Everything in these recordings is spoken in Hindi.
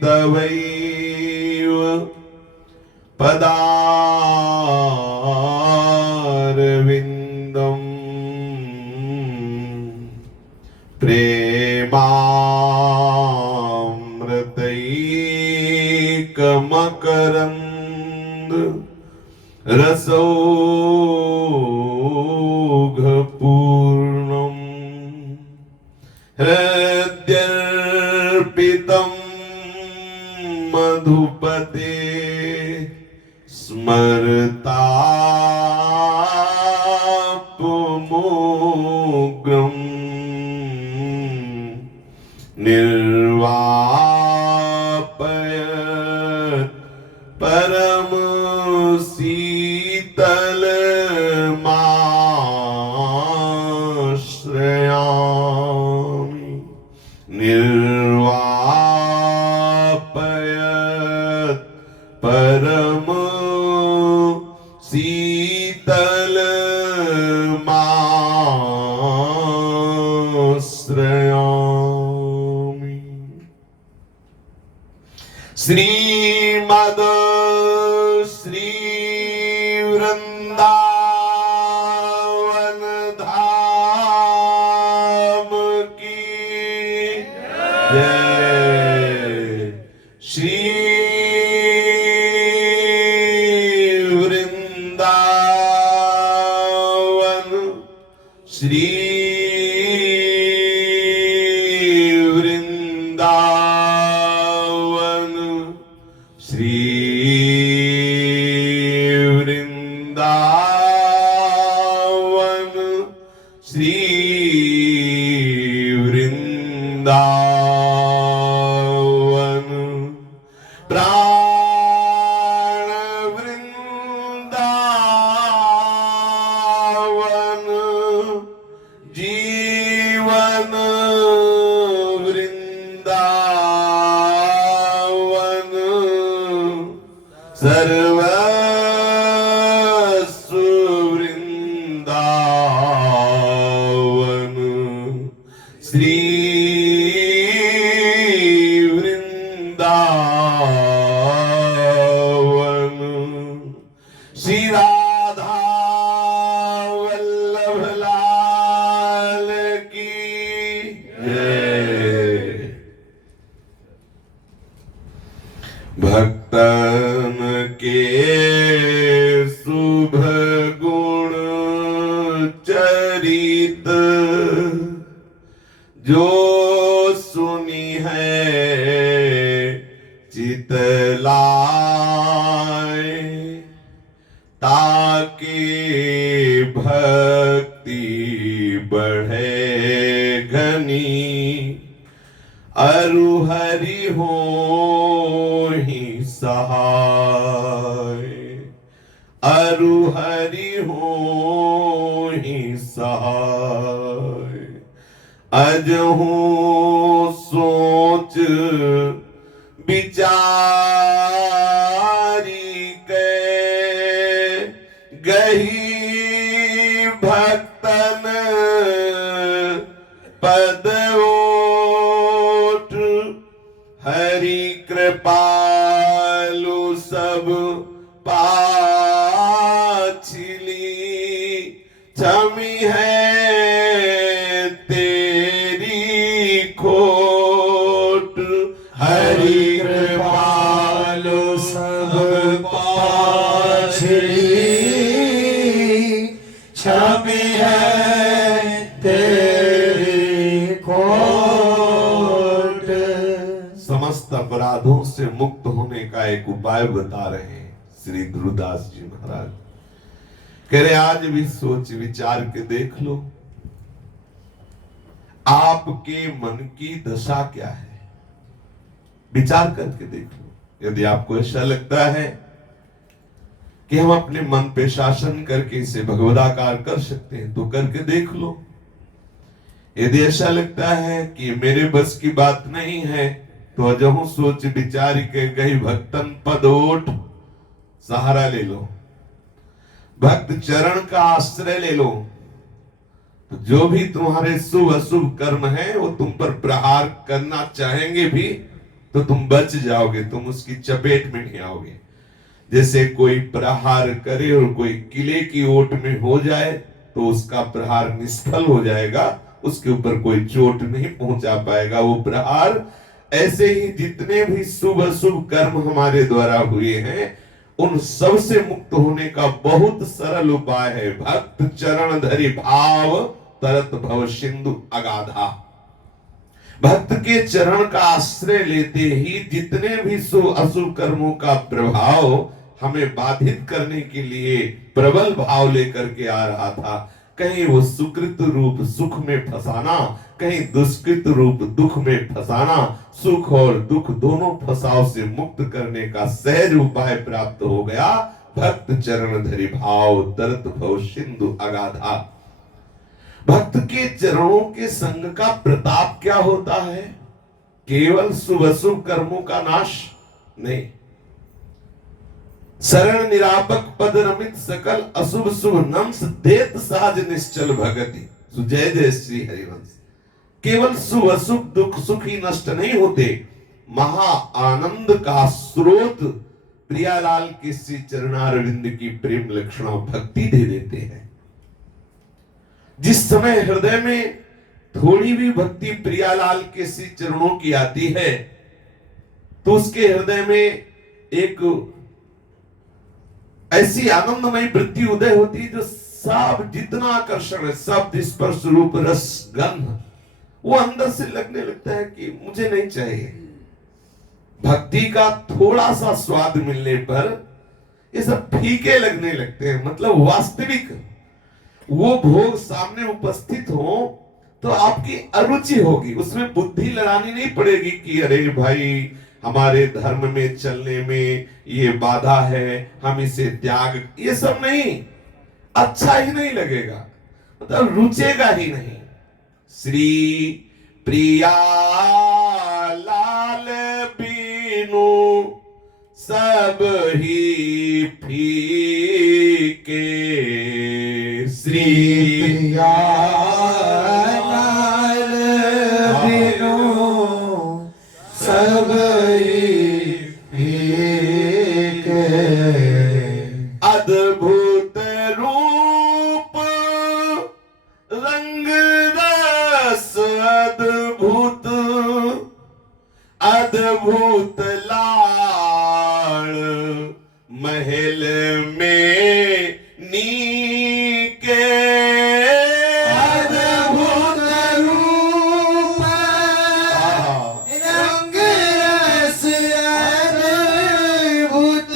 तवैव पदारविन्दम् प्रेमामृतैकमकरन्द रसौघपूर्णम् हृद्यर्पितं मधुपते स्मरतापमोग्रम् निर्वापयत् परम शीतलमाश्रयामि निर्वापयत् परम शीतलमाश्रयामि। श्रीमद् श्री वृंदावन धाम की जय। श्री वृंदावन श्री वृंदावन श्री वृंदावन श्री वृंदावन प्राण वृंदावन जीवन वृंदावन सर्वस्व वृंदावन श्री वृंदावन। श्री राधा वल्लभ लाल की जय। भक्तन के शुभ गुण चरित जो सुनी है चितलाए ताकि भक्ति बढ़े घनी अरु हरि हो ही सहाय अरु हरि हो ही सहाय। अजहू सोच विचारी के गही भक्तन पद ओठ हरि कृपालु सब पाछली क्षमी है तेरी खोट हरि कृपालु सब पाछली क्षमी है तेरी खोट। समस्त अपराधों से मुक्त होने का एक उपाय बता रहे हैं श्री गुरुदास जी महाराज। कह रहे आज भी सोच विचार के देख लो आपके मन की दशा क्या है, विचार करके देख लो। यदि आपको ऐसा लगता है कि हम अपने मन पे शासन करके इसे भगवदाकार कर सकते हैं तो करके देख लो। यदि ऐसा लगता है कि मेरे बस की बात नहीं है तो अजहू सोच विचार के गई भक्तन पद ओठ सहारा ले लो, भक्त चरण का आश्रय ले लो। तो जो भी तुम्हारे शुभ अशुभ कर्म है वो तुम पर प्रहार करना चाहेंगे भी तो तुम बच जाओगे, तुम उसकी चपेट में नहीं आओगे। जैसे कोई प्रहार करे और कोई किले की ओट में हो जाए तो उसका प्रहार निष्फल हो जाएगा, उसके ऊपर कोई चोट नहीं पहुंचा पाएगा वो प्रहार। ऐसे ही जितने भी शुभ अशुभ कर्म हमारे द्वारा हुए हैं उन सब से मुक्त होने का बहुत सरल उपाय है, भक्त चरण धरि भाव तरत भव सिंधु अगाधा। भक्त के चरण का आश्रय लेते ही जितने भी शुभ अशुभ कर्मों का प्रभाव हमें बाधित करने के लिए प्रबल भाव लेकर के आ रहा था, कहीं वो सुकृत रूप सुख में फंसाना, कहीं दुष्कृत रूप दुख में फंसाना, सुख और दुख दोनों फंसाव से मुक्त करने का सहज उपाय प्राप्त हो गया। भक्त चरण धरि भाव तरत भव सिंधु अगाधा। भक्त के चरणों के संग का प्रताप क्या होता है? केवल शुभ अशुभ कर्मों का नाश नहीं, शरण निरापक पद रमित सकल अशुभ शुभ नंस देत सहज निश्चल भगति। जय जय श्री हरिवंश। केवल शुभ अशुभ दुख सुख ही नष्ट नहीं होते, महा आनंद का स्रोत प्रियालाल के श्री चरणारविंद की प्रेम लक्षणा भक्ति दे देते हैं। जिस समय हृदय में थोड़ी भी भक्ति प्रियालाल के श्री चरणों की आती है तो उसके हृदय में एक ऐसी आनंदमय वृत्ति उदय होती है जो सब जितना आकर्षण है, शब्द स्पर्श रूप रस गंध, वो अंदर से लगने लगता है कि मुझे नहीं चाहिए। भक्ति का थोड़ा सा स्वाद मिलने पर ये सब फीके लगने लगते हैं। मतलब वास्तविक वो भोग सामने उपस्थित हो तो आपकी अरुचि होगी, उसमें बुद्धि लड़ानी नहीं पड़ेगी कि अरे भाई हमारे धर्म में चलने में ये बाधा है, हम इसे त्याग, ये सब नहीं, अच्छा ही नहीं लगेगा, मतलब रुचेगा ही नहीं। श्री प्रिया लाल बीनू सब ही फीके, श्री प्रिया लाल बिनु सब ही फीके। अद्भुत रूप रंग रस अद्भुत, अद्भुत लाड़ महल में नीके। अद्भुत रूप रंग रस अद्भुत,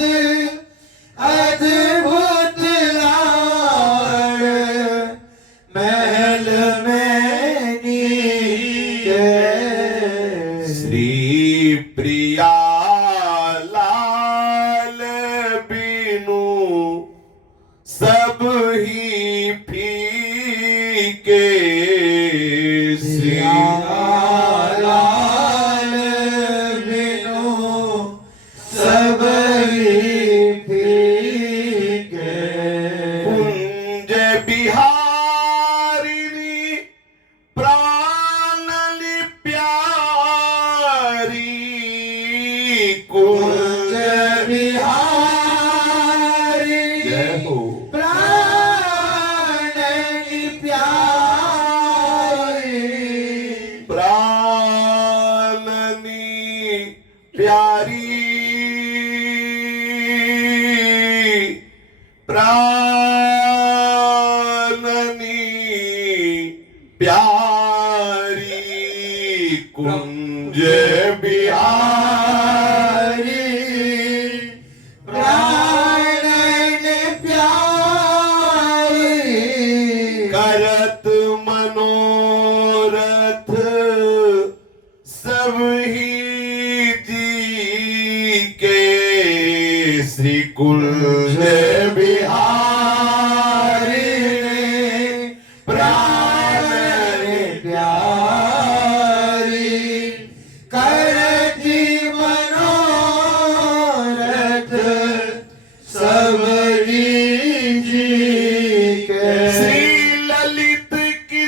अद्भुत लाड़ महल में नीके। श्री प्रिया लाल बीनू सब ही फीके, श्री लाल बिनु सब ही फीके। कुंज बिहारिणी प्राणली प्यारी, कुंज कुंज बिहारी जय हो। प्राणली प्यारी, प्राणनी प्यारी, प्राणनी प्यारी, कुंज बिहारी प्राणन प्यारी। करत मनोरथ सब ही जी के, श्री कुंज बिहारी प्राण प्यारी। करती मनोरथ सबरी जी के। श्री ललित की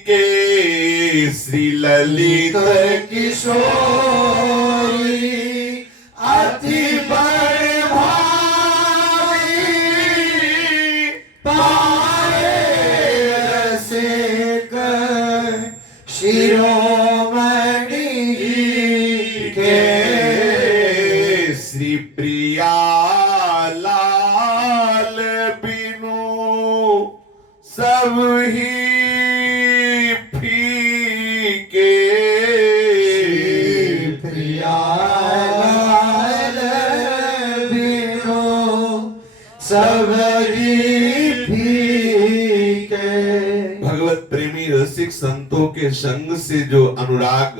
के श्री ललित किशोरी अति बड़ भाई पाए रसिक शिरोमणि के श्री प्रिया लाल बिनु सब ही फीके प्रियालाल बिनु सबरी फीके। भगवत प्रेमी रसिक संतों के संग से जो अनुराग,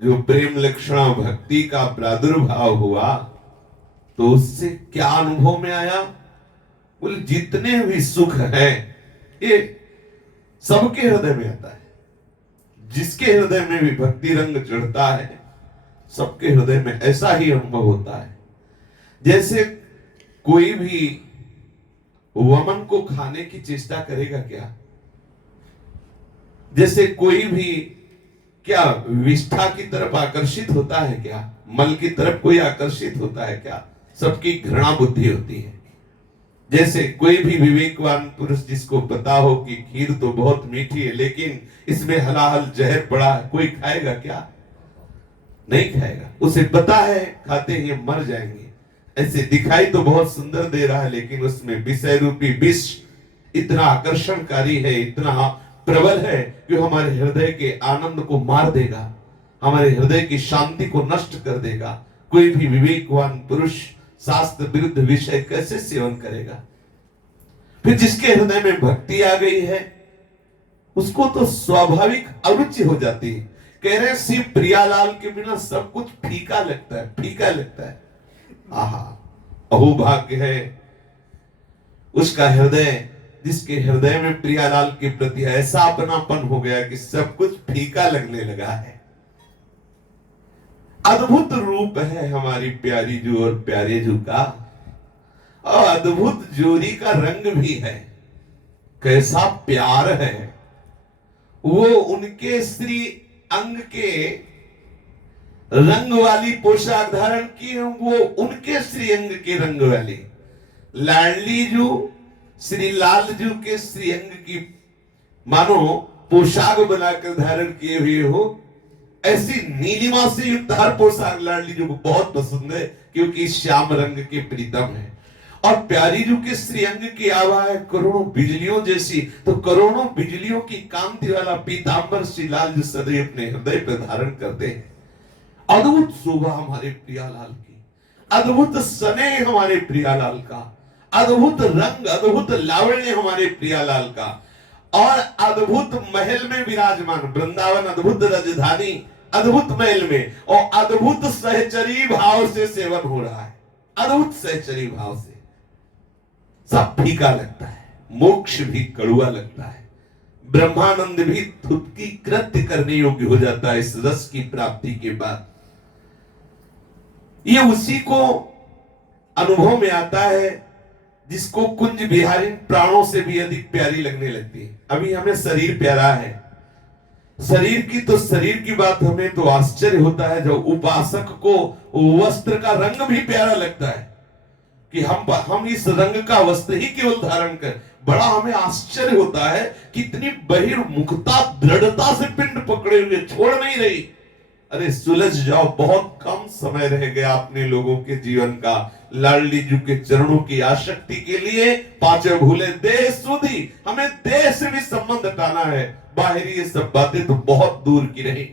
जो प्रेम लक्षणा भक्ति का प्रादुर्भाव हुआ, तो उससे क्या अनुभव में आया? बोले जितने भी सुख हैं ये सबके हृदय में आता है। जिसके हृदय में भी भक्ति रंग चढ़ता है, सबके हृदय में ऐसा ही अनुभव होता है। जैसे कोई भी वमन को खाने की चेष्टा करेगा क्या? जैसे कोई भी क्या विष्ठा की तरफ आकर्षित होता है क्या? मल की तरफ कोई आकर्षित होता है क्या? सबकी घृणा बुद्धि होती है। जैसे कोई भी विवेकवान पुरुष जिसको पता हो कि खीर तो बहुत मीठी है लेकिन इसमें हलाहल जहर पड़ा है, कोई खाएगा क्या? नहीं खाएगा। उसे पता है खाते ही मर जाएंगे। ऐसे दिखाई तो बहुत सुंदर दे रहा है लेकिन उसमें विषय रूपी विष इतना आकर्षणकारी है, इतना प्रबल है कि हमारे हृदय के आनंद को मार देगा, हमारे हृदय की शांति को नष्ट कर देगा। कोई भी विवेकवान पुरुष शास्त्र विरुद्ध विषय कैसे सेवन करेगा? फिर जिसके हृदय में भक्ति आ गई है उसको तो स्वाभाविक अरुचि हो जाती है। कह रहे श्री प्रियालाल के बिना सब कुछ फीका लगता है, फीका लगता है। आहा, अहोभाग्य है उसका हृदय, जिसके हृदय में प्रियालाल के प्रति ऐसा अपनापन हो गया कि सब कुछ फीका लगने लगा है। अद्भुत रूप है हमारी प्यारी जू और प्यारे जू का, और अद्भुत जोरी का रंग भी है। कैसा प्यार है वो उनके श्री अंग के रंग वाली पोशाक धारण की, वो उनके श्री अंग के रंग वाली। लाडली जू श्री लाल जू के श्री अंग की मानो पोशाक बनाकर धारण किए हुए हो, ऐसी नीलिमा से युक्त हर पोशाक लाडली जू को बहुत पसंद है क्योंकि श्याम रंग के प्रीतम है। और प्यारी जू के श्रीअंग की आभा है करोड़ों बिजलियों जैसी, तो करोड़ों बिजलियों की कांति वाला पीतांबर श्री लाल जी सदैव अपने हृदय पर धारण करते हैं। अद्भुत शोभा हमारे प्रियालाल की, अद्भुत स्नेह हमारे प्रियालाल का, अद्भुत रंग, अद्भुत लावण्य हमारे प्रियालाल का, और अद्भुत महल में विराजमान वृंदावन अद्भुत राजधानी, अद्भुत महल में और अद्भुत सहचरी भाव से सेवन हो रहा है। अद्भुत सहचरी भाव से सब फीका लगता है, मोक्ष भी कड़ुआ लगता है, ब्रह्मानंद भी थुतकी कृत्य करने योग्य हो जाता है इस रस की प्राप्ति के बाद। ये उसी को अनुभव में आता है जिसको कुंज बिहारी प्राणों से भी अधिक प्यारी लगने लगती है। अभी हमें शरीर प्यारा है, शरीर की तो शरीर की बात हमें तो आश्चर्य होता है जब उपासक को वस्त्र का रंग भी प्यारा लगता है कि हम इस रंग का वस्त्र ही केवल धारण कर। बड़ा हमें आश्चर्य होता है कि इतनी बहिर्मुखता दृढ़ता से पिंड पकड़े हुए छोड़ नहीं रही। अरे सुलझ जाओ, बहुत कम समय रह गया अपने लोगों के जीवन का। लाडली जी के चरणों की आसक्ति के लिए पांचों भूले देह सुधी, हमें देह से भी संबंध हटाना है, बाहरी ये सब बातें तो बहुत दूर की रही।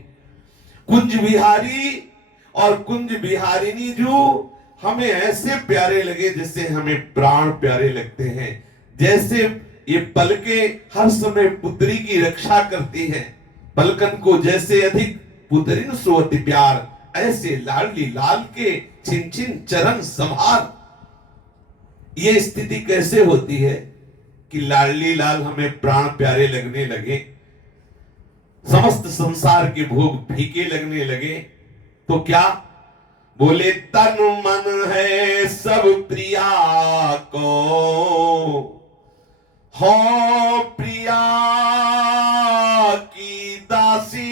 कुंज बिहारी और कुंज बिहारिनी जो हमें ऐसे प्यारे लगे जैसे हमें प्राण प्यारे लगते हैं। जैसे ये पलकें हर समय पुत्री की रक्षा करती हैं, पलकन को जैसे अधिक पुत्रिन सो अति प्यार, ऐसे लाडली लाल के छिन छिन चरण संभार। ये स्थिति कैसे होती है कि लाडली लाल हमें प्राण प्यारे लगने लगे, समस्त संसार के भोग फीके लगने लगे? तो क्या बोले तन मन है सब प्रिया को, हो प्रिया राशि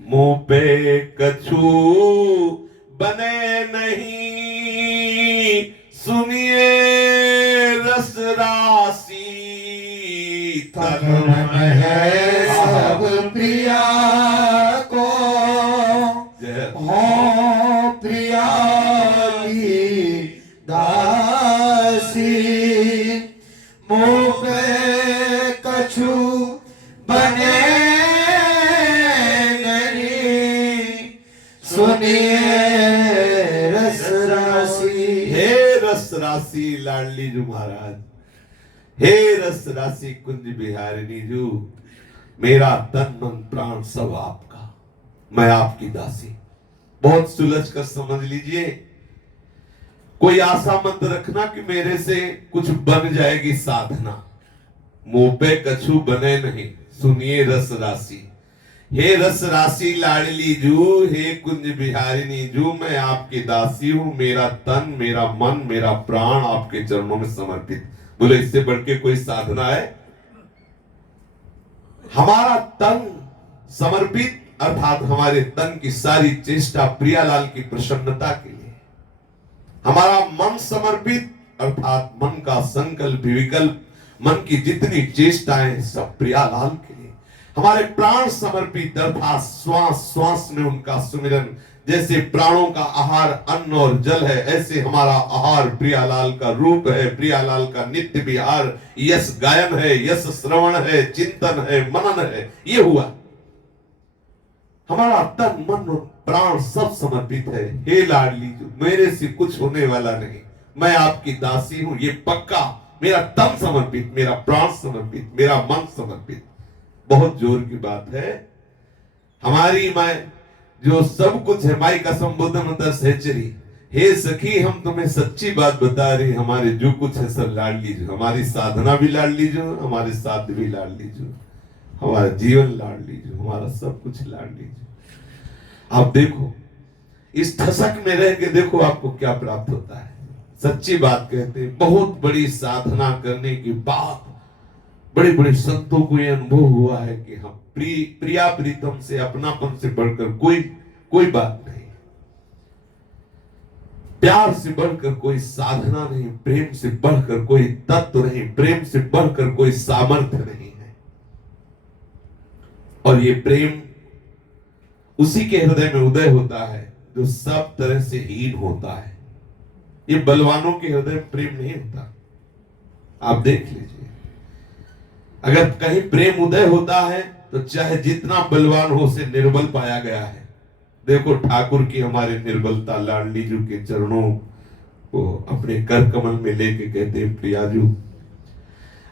मुंह पे कछू बने नहीं, सुनिए रस राशि तन मन है सब प्रिया को, हो प्रिया की दासी, मुंह पे कछु बने नहीं, सुनिए रस राशि। हे रस राशि लाडली जू महाराज, हे रस राशि कुंज बिहारिणी जू, मेरा तन मन प्राण सब आपका, मैं आपकी दासी। बहुत सुलझ कर समझ लीजिए, कोई आशा मत रखना कि मेरे से कुछ बन जाएगी साधना। मुंह पे कछु बने नहीं, सुनिए रस राशि। हे रस राशि लाडली जू, हे कुंज बिहारिणी जू, मैं आपकी दासी हूं। मेरा तन, मेरा मन, मेरा प्राण आपके चरणों में समर्पित। बोले इससे बढ़ के कोई साधना है? हमारा तन समर्पित अर्थात हमारे तन की सारी चेष्टा प्रियालाल की प्रसन्नता के लिए, हमारा मन समर्पित अर्थात मन का संकल्प विकल्प, मन की जितनी चेष्टाएं सब प्रियालाल के लिए, हमारे प्राण समर्पित अर्थात श्वास श्वास में उनका सुमिरन। जैसे प्राणों का आहार अन्न और जल है, ऐसे हमारा आहार प्रियालाल का रूप है, प्रियालाल का नित्य विहार, यश गायन है, यश श्रवण है, चिंतन है, मनन है। ये हुआ हमारा तन मन और प्राण सब समर्पित है। हे लाडली जो, मेरे से कुछ होने वाला नहीं, मैं आपकी दासी हूं, ये पक्का। मेरा तन समर्पित, मेरा प्राण समर्पित, मेरा मन समर्पित। बहुत जोर की बात है। हमारी माई जो सब कुछ है, माई का संबोधन होता है सहचरी। हे सखी, हम तुम्हें सच्ची बात बता रही, हमारे जो कुछ है सब लाडली जो, हमारी साधना भी लाडली जो, हमारे साथ भी लाडली जो, हमारा जीवन लाडली जो, हमारा सब कुछ लाडली जो। आप देखो, इस ठसक में रह के देखो आपको क्या प्राप्त होता है। सच्ची बात कहते हैं, बहुत बड़ी साधना करने के बाद बड़े बड़े संतों को यह अनुभव हुआ है कि हम प्रिया प्रीतम से, अपनापन से बढ़कर कोई बात नहीं, प्यार से बढ़कर कोई साधना नहीं, प्रेम से बढ़कर कोई तत्व नहीं, प्रेम से बढ़कर कोई सामर्थ्य नहीं है। और ये प्रेम उसी के हृदय में उदय होता है जो सब तरह से हीन होता है। ये बलवानों के हृदय में प्रेम नहीं होता। आप देख लीजिए, अगर कहीं प्रेम उदय होता है तो चाहे जितना बलवान हो, उसे निर्बल पाया गया है। देखो ठाकुर की हमारे निर्बलता, लाडली जू के चरणों को अपने कर कमल में लेके कहते हैं, प्रियाजू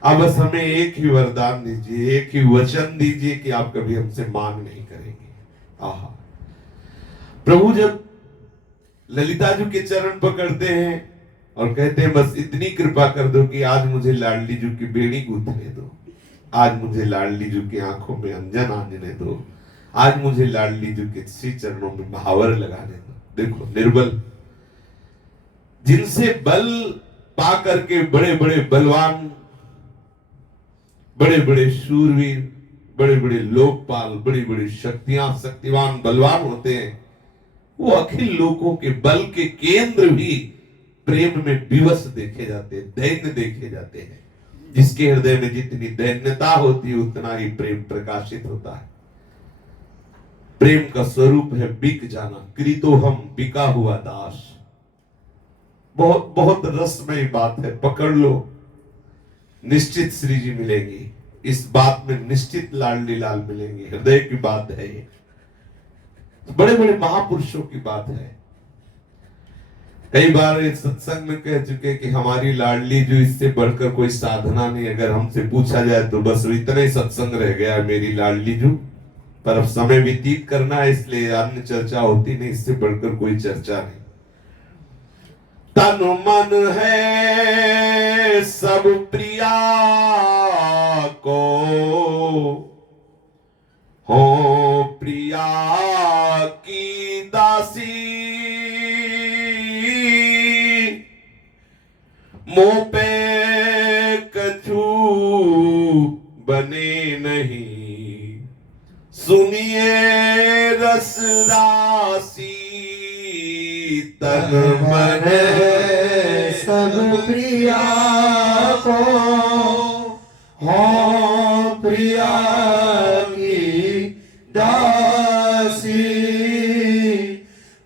अब बस हमें एक ही वरदान दीजिए, एक ही वचन दीजिए कि आप कभी हमसे मांग नहीं करेंगे। आहा, प्रभु जब ललिता जू के चरण पकड़ते हैं और कहते हैं बस इतनी कृपा कर दो कि आज मुझे लाडली जू की बेड़ी गूंथने दो, आज मुझे लाडली जू की आंखों में अंजन आने दो, आज मुझे लाडली जू के श्री चरणों में महावर लगाने दो। देखो निर्बल, जिनसे बल पा करके बड़े बड़े बलवान, बड़े बड़े शूरवीर, बड़े बड़े लोकपाल, बड़ी बड़ी शक्तिवान बलवान होते हैं, वो अखिल लोकों के बल के केंद्र भी प्रेम में विवश देखे जाते हैं, दैन्य देखे जाते हैं। जिसके हृदय में जितनी दैन्यता होती है उतना ही प्रेम प्रकाशित होता है। प्रेम का स्वरूप है बिक जाना, कृतो हम बिका हुआ दास। बहुत बहुत रसमयी बात है, पकड़ लो, निश्चित श्री जी मिलेंगी, इस बात में निश्चित लाडली लाल मिलेंगे। हृदय की बात है ये, बड़े बड़े महापुरुषों की बात है। कई बार इस सत्संग में कह चुके कि हमारी लाडली जो, इससे बढ़कर कोई साधना नहीं। अगर हमसे पूछा जाए तो बस इतना ही सत्संग रह गया है मेरी लाडली जो, पर अब समय व्यतीत करना है इसलिए अन्य चर्चा होती नहीं, इससे बढ़कर कोई चर्चा नहीं। तन मन है सब प्रिया को, हो प्रिया की दासी, मुंह पे कछु बने नहीं। सुनिए रस राशि तन मन सब प्रिया को हो प्रिया की दासी।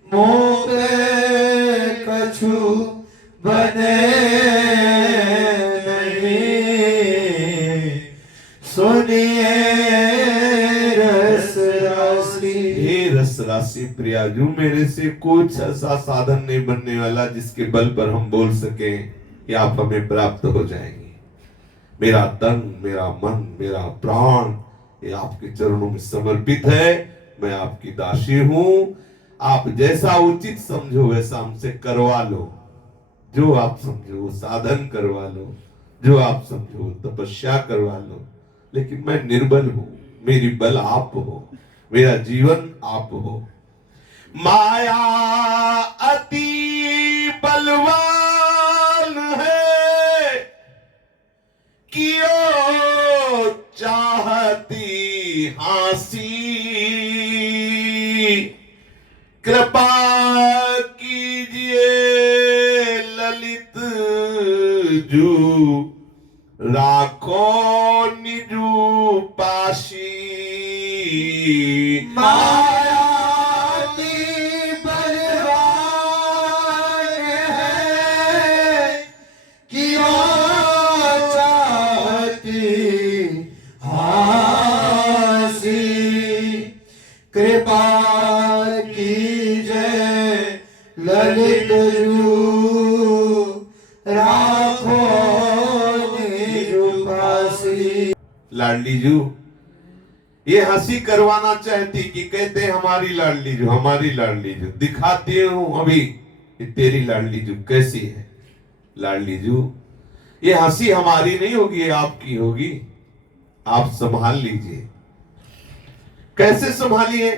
मोह पे कछु बने नहीं। सुनिए रस राशि। हे रस राशि प्रियाजू, मेरे से कुछ ऐसा साधन नहीं बनने वाला जिसके बल पर हम बोल सके कि आप हमें प्राप्त हो जाएंगे। मेरा तन, मेरा मन, मेरा प्राण ये आपके चरणों में समर्पित है। मैं आपकी दासी हूं। आप जैसा उचित समझो वैसा हमसे करवा लो। जो आप समझो वो साधन करवा लो, जो आप समझो वो तपस्या करवा लो। लेकिन मैं निर्बल हूं, मेरी बल आप हो, मेरा जीवन आप हो। माया अति बलवान है, कियो चाहती हासी। कृपा कीजिए ललित जू, राखो निजू पाशी। माया बलवान है, कियो चाहती हासी। कृपा कीजिए ललित जू, राखो निज पासी। लाडली जू ये हंसी करवाना चाहती कि कहते हमारी लाडली जू, हमारी लाडली जू। दिखाती हूं अभी कि तेरी लाडली जू कैसी है। लाडली जू ये हंसी हमारी नहीं होगी, ये आपकी होगी। आप संभाल लीजिए। कैसे संभालिए?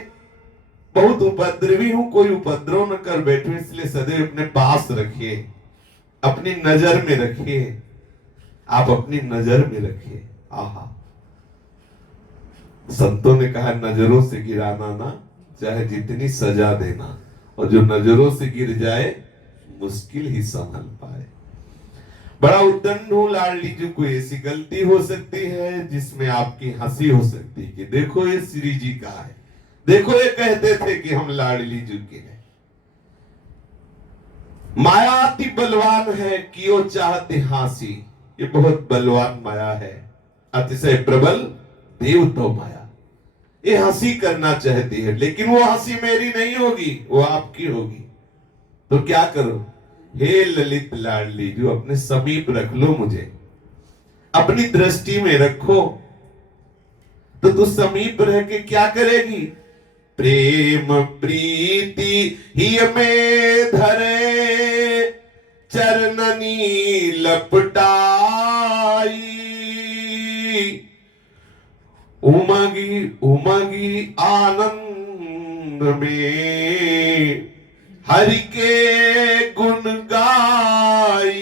बहुत उपद्रवी हूं, कोई उपद्रव न कर बैठो, इसलिए सदैव अपने पास रखिए, अपनी नजर में रखिए। आप अपनी नजर में रखिए। आहा, संतों ने कहा नजरों से गिराना ना, चाहे जितनी सजा देना, और जो नजरों से गिर जाए मुश्किल ही संभल पाए। बड़ा उद्दंड हूं लाडली जी, कोई ऐसी गलती हो सकती है जिसमें आपकी हंसी हो सकती है कि देखो ये श्री जी का है, देखो ये कहते थे कि हम लाडली जी के हैं। माया अति बलवान है, कियो चाहते हासी। ये बहुत बलवान माया है, अतिशय प्रबल देव तो माया। ये हंसी करना चाहती है, लेकिन वो हंसी मेरी नहीं होगी, वो आपकी होगी। तो क्या करो? हे ललित लाडली जो अपने समीप रख लो, मुझे अपनी दृष्टि में रखो। तो तू समीप रह के क्या करेगी? प्रेम प्रीति ही में धरे, चरणनी लपटाई। उमगी उमगी आनंद में हरि के गुण गाई।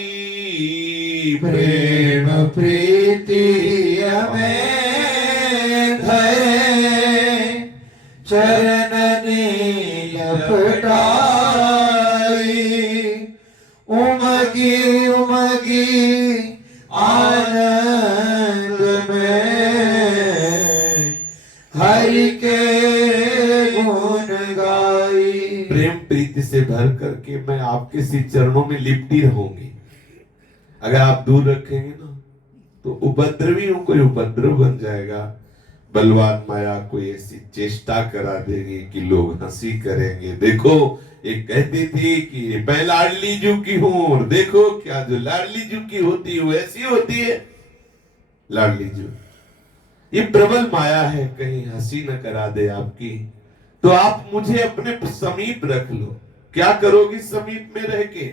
प्रेम प्रीति में धरे, चरणनी लपटाई। उमगी उमगी आनंद में हरि के गुण गाई। प्रेम प्रीति से भर करके मैं आपके सी चरणों में लिपटी रहूंगी। अगर आप दूर रखेंगे ना तो उपद्रवी हूं, कोई उपद्रव बन जाएगा। बलवान माया कोई ऐसी चेष्टा करा देगी कि लोग हंसी करेंगे। देखो ये कहती थी कि मैं लाडली जू की हूं, और देखो क्या जो लाडली जू की होती है वो ऐसी होती है। लाडली जू ये प्रबल माया है, कहीं हंसी न करा दे आपकी। तो आप मुझे अपने समीप रख लो। क्या करोगी समीप में रह के?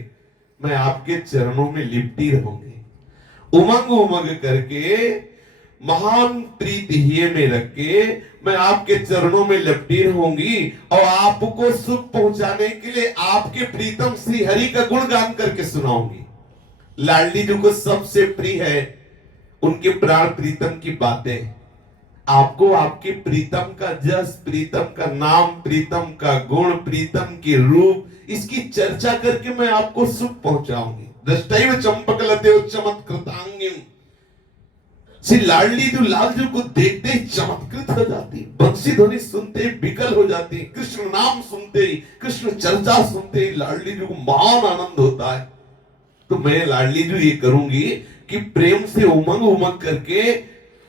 मैं आपके चरणों में लिपटी रहूंगी। उमंग उमंग करके महान प्रीति हिये में रख के मैं आपके चरणों में लिपटी रहूंगी, और आपको सुख पहुंचाने के लिए आपके प्रीतम श्री हरि का गुणगान करके सुनाऊंगी। लाडली जी को सबसे प्रिय है उनके प्राण प्रीतम की बातें, आपको आपके प्रीतम का जस, प्रीतम का नाम, प्रीतम का गुण, प्रीतम के रूप, इसकी चर्चा करके मैं आपको सुख पहुंचाऊंगी। दृष्टैव चंपकलते चमत्कृतांगिम, श्री लाडली जो लालजू को देखते ही चमत्कृत हो जाती, बंसी ध्वनि सुनते ही विकल हो जाती, कृष्ण नाम सुनते ही, कृष्ण चर्चा सुनते ही लाडली जी को महान आनंद होता है। तो मैं लाडली जी ये करूंगी कि प्रेम से उमंग उमंग करके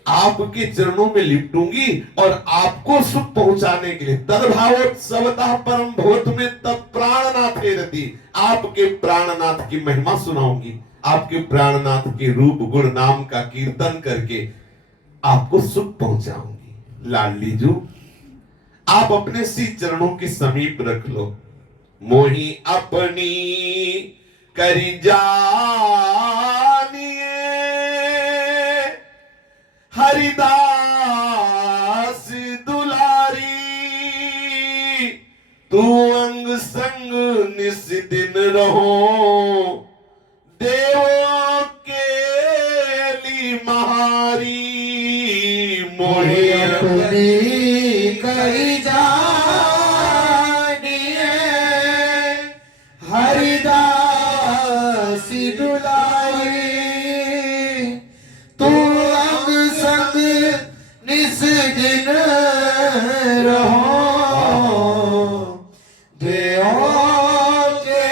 आपके चरणों में लिपटूंगी और आपको सुख पहुंचाने के लिए तद्भावोत्सवतः परम भवत में तत्प्राणनाथ रति, आपके प्राणनाथ की महिमा सुनाऊंगी, आपके प्राणनाथ के रूप गुण नाम का कीर्तन करके आपको सुख पहुंचाऊंगी। लाडली जू, आप अपने सी चरणों के समीप रख लो। मोही अपनी करी जानिए हरिदास दुलारी, तू अंग संग निस दिन रहो, देवों के ली महारी। मोहे अपनी कही जानिए हरिदास दुलारी, तू अंग संग निस दिन रहो, देवों के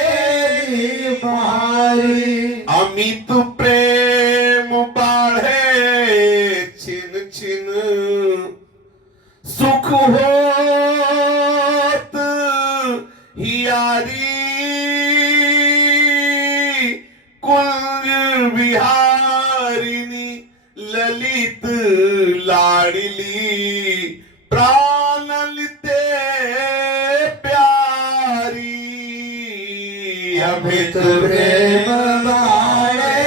लिए महारी। अमित प्रेम बाढ़े छिन छिन, सुख होत हियारी, कुंज विहारिणी ललित लाडली, प्राण लिते प्यारी। अमित प्रेम बाढ़े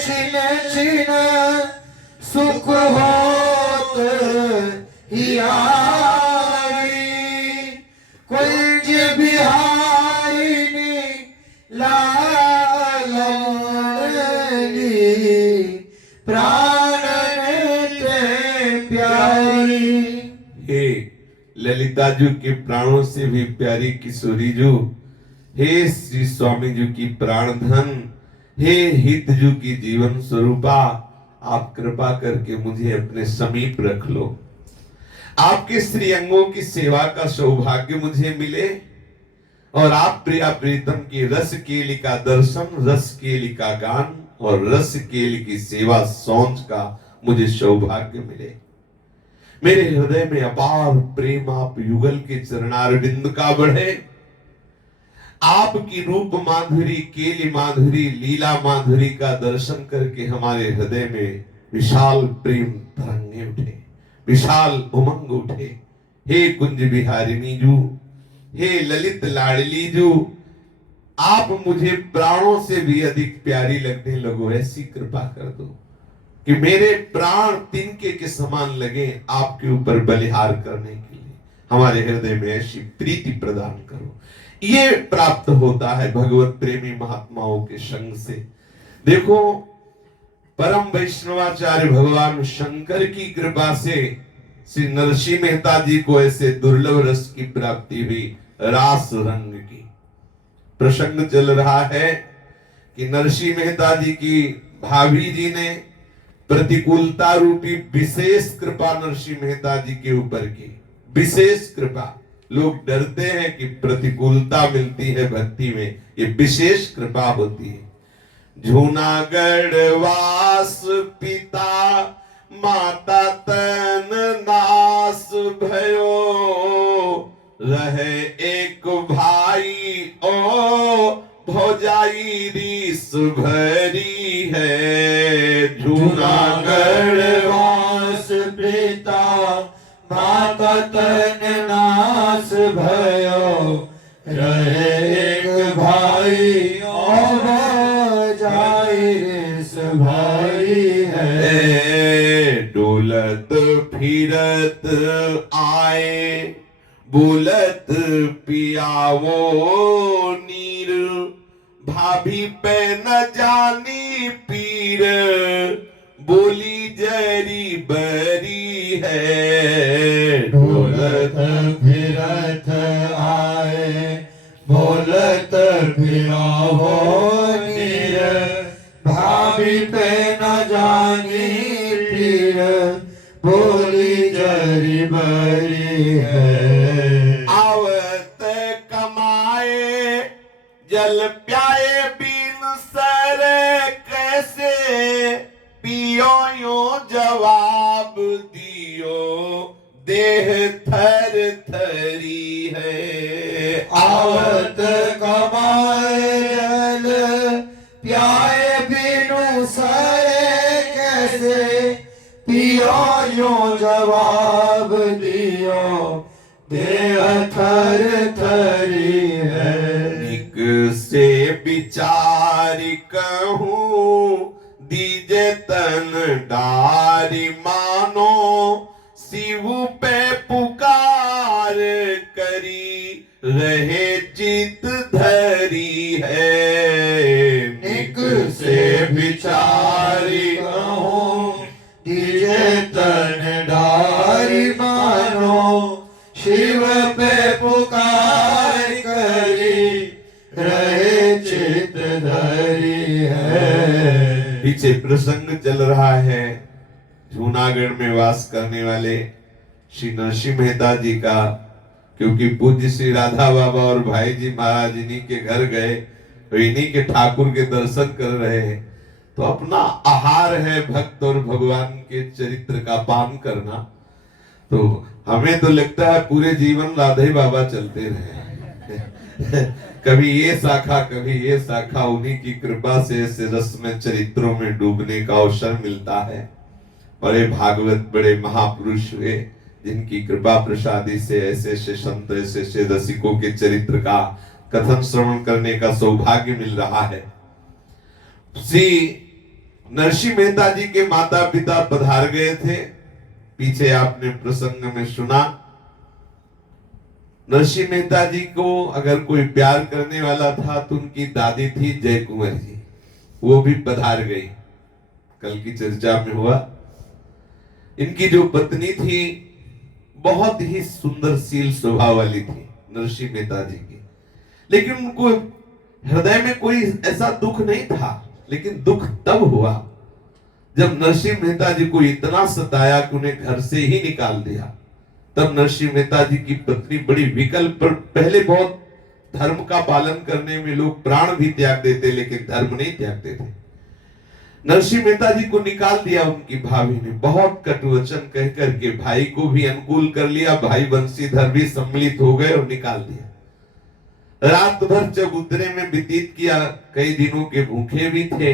छिन छिन, सुख होत हियारी, कुंज बिहारिणी लाडली, प्राण ते प्यारी। हे ललिता जी के प्राणों से भी प्यारी किशोरी जू, हे श्री स्वामी जी की प्राणधन, हे हित जू की जीवन स्वरूपा, आप कृपा करके मुझे अपने समीप रख लो। आपके श्री अंगों की सेवा का सौभाग्य मुझे मिले और आप प्रिया प्रीतम की रस केली का दर्शन, रस केली का गान और रस केली की सेवा सौंच का मुझे सौभाग्य मिले। मेरे हृदय में अपार प्रेम आप युगल के चरणारविंद का बढ़े, आपकी रूप माधुरी, केली माधुरी, लीला माधुरी का दर्शन करके हमारे हृदय में विशाल प्रेम तरंगे उठे, विशाल उमंग उठे। हे कुंज बिहारिणी जू, हे ललित लाडली जू, आप मुझे प्राणों से भी अधिक प्यारी लगने लगो, ऐसी कृपा कर दो कि मेरे प्राण तिनके के समान लगे आपके ऊपर बलिहार करने के लिए। हमारे हृदय में ऐसी प्रीति प्रदान करो। ये प्राप्त होता है भगवत प्रेमी महात्माओं के संग से। देखो, परम वैष्णवाचार्य भगवान शंकर की कृपा से श्री नरसिंह मेहता जी को ऐसे दुर्लभ रस की प्राप्ति हुई, रास रंग की। प्रसंग चल रहा है कि नरसिंह मेहता जी की भाभी जी ने प्रतिकूलता रूपी विशेष कृपा नरसिंह मेहता जी के ऊपर की, विशेष कृपा। लोग डरते हैं कि प्रतिकूलता मिलती है भक्ति में, ये विशेष कृपा होती है। जूनागढ़ वास पिता माता तन नास भयो, रहे एक भाई ओ भौजाई रीस भरी है। जूनागढ़ वास पिता माता तन नास भयो, रहे एक भाई और जाई रिस भाई है। डोलत फिरत आए बोलत पियावो नीर, भाभी पे न जानी पीर बोली जरी बरी है। ढोलत फिरत आए बोलत फिरो नीर भाभी पे न जानी पीर बोली जरी बरी है। आवत कमाए जल प्याए बिन सर कैसे पियो यो जवाब दियो देह थर थरी है। आवत कमाए जल प्याए बिनु सरे कैसे पियो यो जवाब दियो देह थर थरी है। निक से विचार कहूँ दीजे तन डारी मानो शिव पे पुकार करी रहे चित धरी है। निक से विचारी कहूँ दीजे तन डारी मानो शिव पे पुकार करी रहे चित धरी है। पीछे प्रसंग चल रहा है जूनागढ़ में वास करने वाले श्री नरसिंह मेहता जी का, क्योंकि पूज्य श्री राधा बाबा और भाई जी महाराज इन्हीं के घर गए तो इन्हीं के ठाकुर के दर्शन कर रहे हैं। तो अपना आहार है भक्त और भगवान के चरित्र का पान करना। तो हमें तो लगता है पूरे जीवन राधे बाबा चलते रहे कभी ये शाखा कभी ये शाखा, उन्हीं की कृपा से ऐसे रस में चरित्रों में डूबने का अवसर मिलता है। बड़े भागवत बड़े महापुरुष हुए जिनकी कृपा प्रसादी से ऐसे ऐसे संत ऐसे ऐसे रसिकों के चरित्र का कथन श्रवण करने का सौभाग्य मिल रहा है। श्री नरसिंह मेहता जी के माता पिता पधार गए थे। पीछे आपने प्रसंग में सुना नरसिंह मेहता जी को अगर कोई प्यार करने वाला था तो उनकी दादी थी जय कुंवर जी, वो भी पधार गई। कल की चर्चा में हुआ इनकी जो पत्नी थी बहुत ही सुंदर शील स्वभाव वाली थी नरसिंह मेहता जी की, लेकिन उनको हृदय में कोई ऐसा दुख नहीं था। लेकिन दुख तब हुआ जब नरसिंह मेहता जी को इतना सताया कि उन्हें घर से ही निकाल दिया। तब नरसिंह मेहता जी की पत्नी बड़ी विकल्प पर, पहले बहुत धर्म का पालन करने में लोग प्राण भी त्याग देते लेकिन धर्म नहीं त्यागते थे। नरसिंह मेहता जी को निकाल दिया उनकी भाभी ने, बहुत कटुवचन कह करके भाई को भी अनुकूल कर लिया, भाई बंशीधर भी सम्मिलित हो गए और निकाल दिया। रात भर चबूतरे में व्यतीत किया, कई दिनों के भूखे भी थे,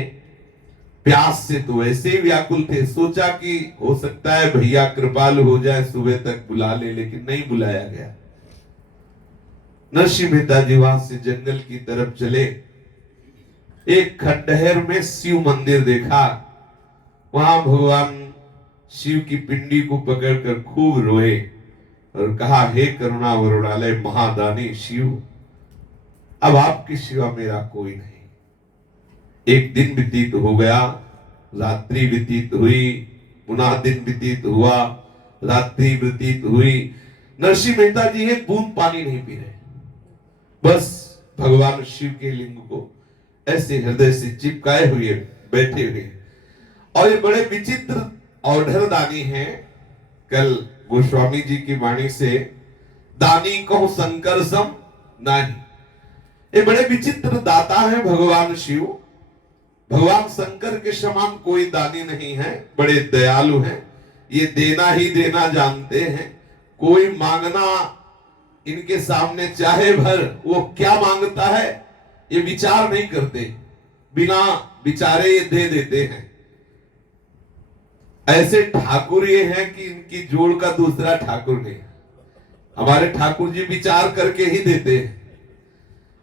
प्यास से तो ऐसे ही व्याकुल थे। सोचा कि हो सकता है भैया कृपालु हो जाए सुबह तक बुला ले, लेकिन नहीं बुलाया गया। नरसिंह मेहता जी वहां से जंगल की तरफ चले, एक खंडहर में शिव मंदिर देखा। वहां भगवान शिव की पिंडी को पकड़कर खूब रोए और कहा, हे करुणा वरुणालय महादानी शिव, अब आपके सिवा मेरा कोई नहीं। एक दिन व्यतीत हो गया, रात्रि व्यतीत हुई, पुनः दिन व्यतीत हुआ, रात्रि व्यतीत हुई। नरसिंह मेहता जी एक बूंद पानी नहीं पी रहे, बस भगवान शिव के लिंग को ऐसे हृदय से चिपकाए हुए बैठे हुए। और ये बड़े विचित्र औढ़र दानी हैं। कल गोस्वामी जी की वाणी से दानी कहो शंकर सम नहीं, ये बड़े विचित्र दाता है भगवान शिव। भगवान शंकर के समान कोई दानी नहीं है, बड़े दयालु हैं, ये देना ही देना जानते हैं। कोई मांगना इनके सामने चाहे भर, वो क्या मांगता है ये विचार नहीं करते, बिना विचारे ये दे देते हैं। ऐसे ठाकुर ये हैं कि इनकी जोड़ का दूसरा ठाकुर नहीं। हमारे ठाकुर जी विचार करके ही देते हैं,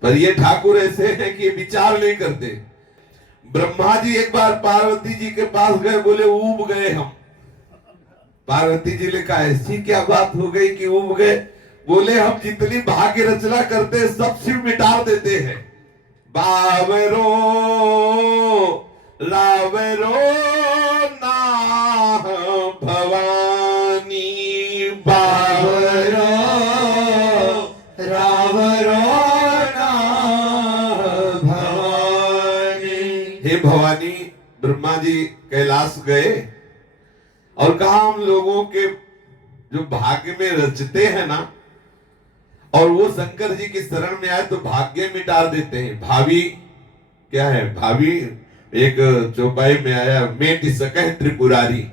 पर ये ठाकुर ऐसे हैं कि विचार नहीं करते। ब्रह्मा जी एक बार पार्वती जी के पास गए, बोले ऊब गए हम। पार्वती जी ने कहा, ऐसी क्या बात हो गई कि ऊब गए? बोले हम जितनी भाग्य रचना करते हैं सब शिव मिटा देते हैं। बाबरो रावरो ना भवानी बावरो रावरो ना भवानी। हे भवानी, ब्रह्मा जी कैलाश गए और कहा हम लोगों के जो भाग्य में रचते हैं ना, और वो शंकर जी की शरण में आए तो भाग्य मिटा देते हैं। भाभी क्या है? भाभी एक चौपाई में आया, मेट सकह त्रिपुरारी।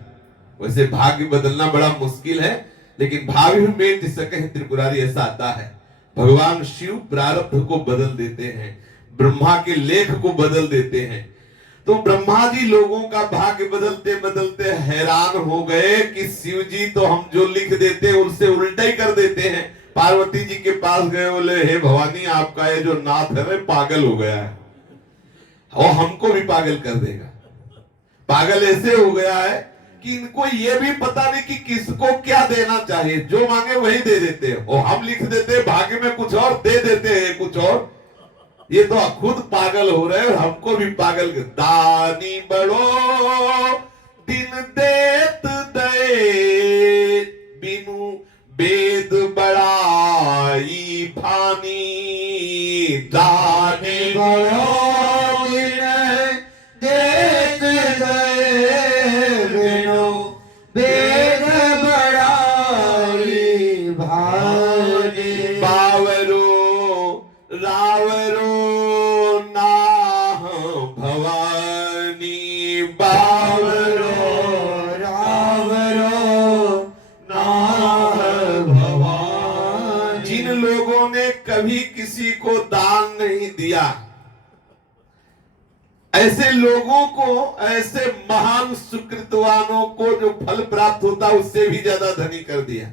वैसे भाग्य बदलना बड़ा मुश्किल है, लेकिन भाभी मेट सकह त्रिपुरारी ऐसा आता है। भगवान शिव प्रारब्ध को बदल देते हैं, ब्रह्मा के लेख को बदल देते हैं। तो ब्रह्मा जी लोगों का भाग्य बदलते बदलते हैरान हो गए कि शिव जी तो हम जो लिख देते हैं उससे उल्टा ही कर देते हैं। पार्वती जी के पास गए, बोले हे भवानी, आपका ये जो नाथ है पागल हो गया है और हमको भी पागल कर देगा। पागल ऐसे हो गया है कि इनको ये भी पता नहीं कि किसको क्या देना चाहिए, जो मांगे वही दे देते हैं। और हम लिख देते हैं भाग्य में कुछ और, दे देते हैं कुछ और। ये तो खुद पागल हो रहे हैं और हमको भी पागल। दानी बड़ो दिन देत दे, बिनु वेद बड़ाई भानी। दानी बड़ो दिन देत दे, बिनु वेद बड़ाई भानी। बावरो रावरो ना भवानी बावरो रावरो ना भवानी। जिन लोगों ने कभी किसी को दान नहीं दिया, ऐसे लोगों को, ऐसे महान सुकृतवानों को जो फल प्राप्त होता उससे भी ज्यादा धनी कर दिया।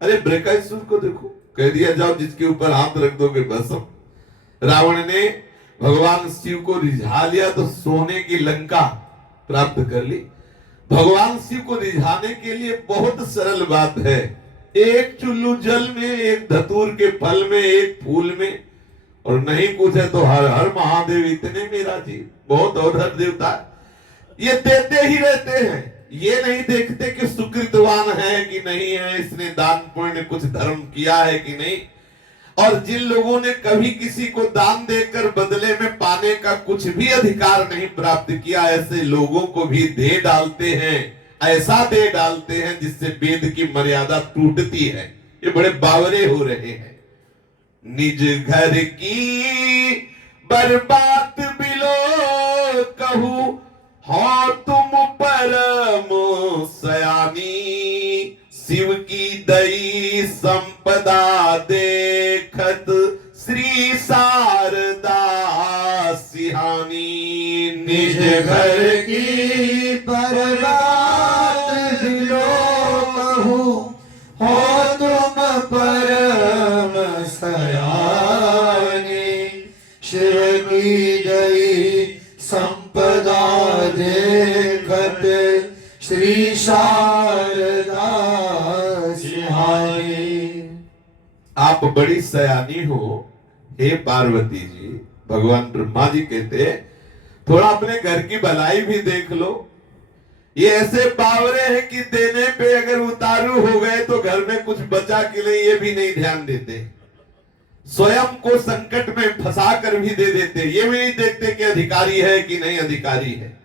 अरे बृहस्पति को देखो, कह दिया जाओ जिसके ऊपर हाथ रख दोगे भस्म। रावण ने भगवान शिव को रिझा लिया तो सोने की लंका प्राप्त कर ली। भगवान शिव को रिझाने के लिए बहुत सरल बात है। एक चुल्लू जल में, एक धतूर के फल में, एक फूल में, और नहीं कुछ है तो हर हर महादेव इतने मेरा जी, बहुत अवधर देवता ये देते ही रहते हैं। ये नहीं देखते कि सुकृतवान है कि नहीं है, इसने दान पुण्य कुछ धर्म किया है कि नहीं। और जिन लोगों ने कभी किसी को दान देकर बदले में पाने का कुछ भी अधिकार नहीं प्राप्त किया, ऐसे लोगों को भी दे डालते हैं, ऐसा दे डालते हैं जिससे वेद की मर्यादा टूटती है। ये बड़े बावरे हो रहे हैं। निज घर की बर्बाद बिलो कहू, हो तुम परम सयानी। शिव की दई संपदा देखत, श्री शारदा सिहानी। निज घर की बर्बाद दिलो कहूँ, हो तुम परम सयानी। शिव की दई संपदा देखत, श्री शारदा सिहानी। आप बड़ी सयानी हो हे पार्वती जी। भगवान ब्रह्मा जी कहते थोड़ा अपने घर की भलाई भी देख लो। ये ऐसे बावरे हैं कि देने पे अगर उतारू हो गए तो घर में कुछ बचा कि नहीं ये भी नहीं ध्यान देते। स्वयं को संकट में फंसा कर भी दे देते, ये भी नहीं देखते कि अधिकारी है कि नहीं अधिकारी है।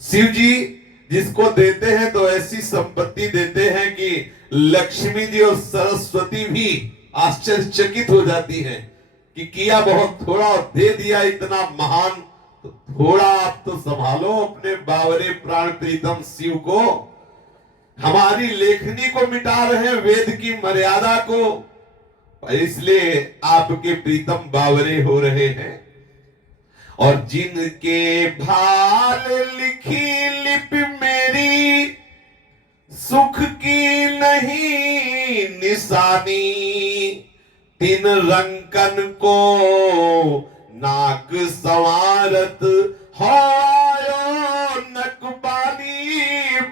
शिव जी जिसको देते हैं तो ऐसी संपत्ति देते हैं कि लक्ष्मी जी और सरस्वती भी आश्चर्यचकित हो जाती हैं कि किया बहुत थोड़ा और दे दिया इतना महान। तो थोड़ा आप तो संभालो अपने बावरे प्राण प्रीतम शिव को। हमारी लेखनी को मिटा रहे हैं, वेद की मर्यादा को, इसलिए आपके प्रीतम बावरे हो रहे हैं। और जिनके भाल लिखी लिपि मेरी, सुख की नहीं निशानी। तिन रंकन को नाक संवारत, हायो नकबानी।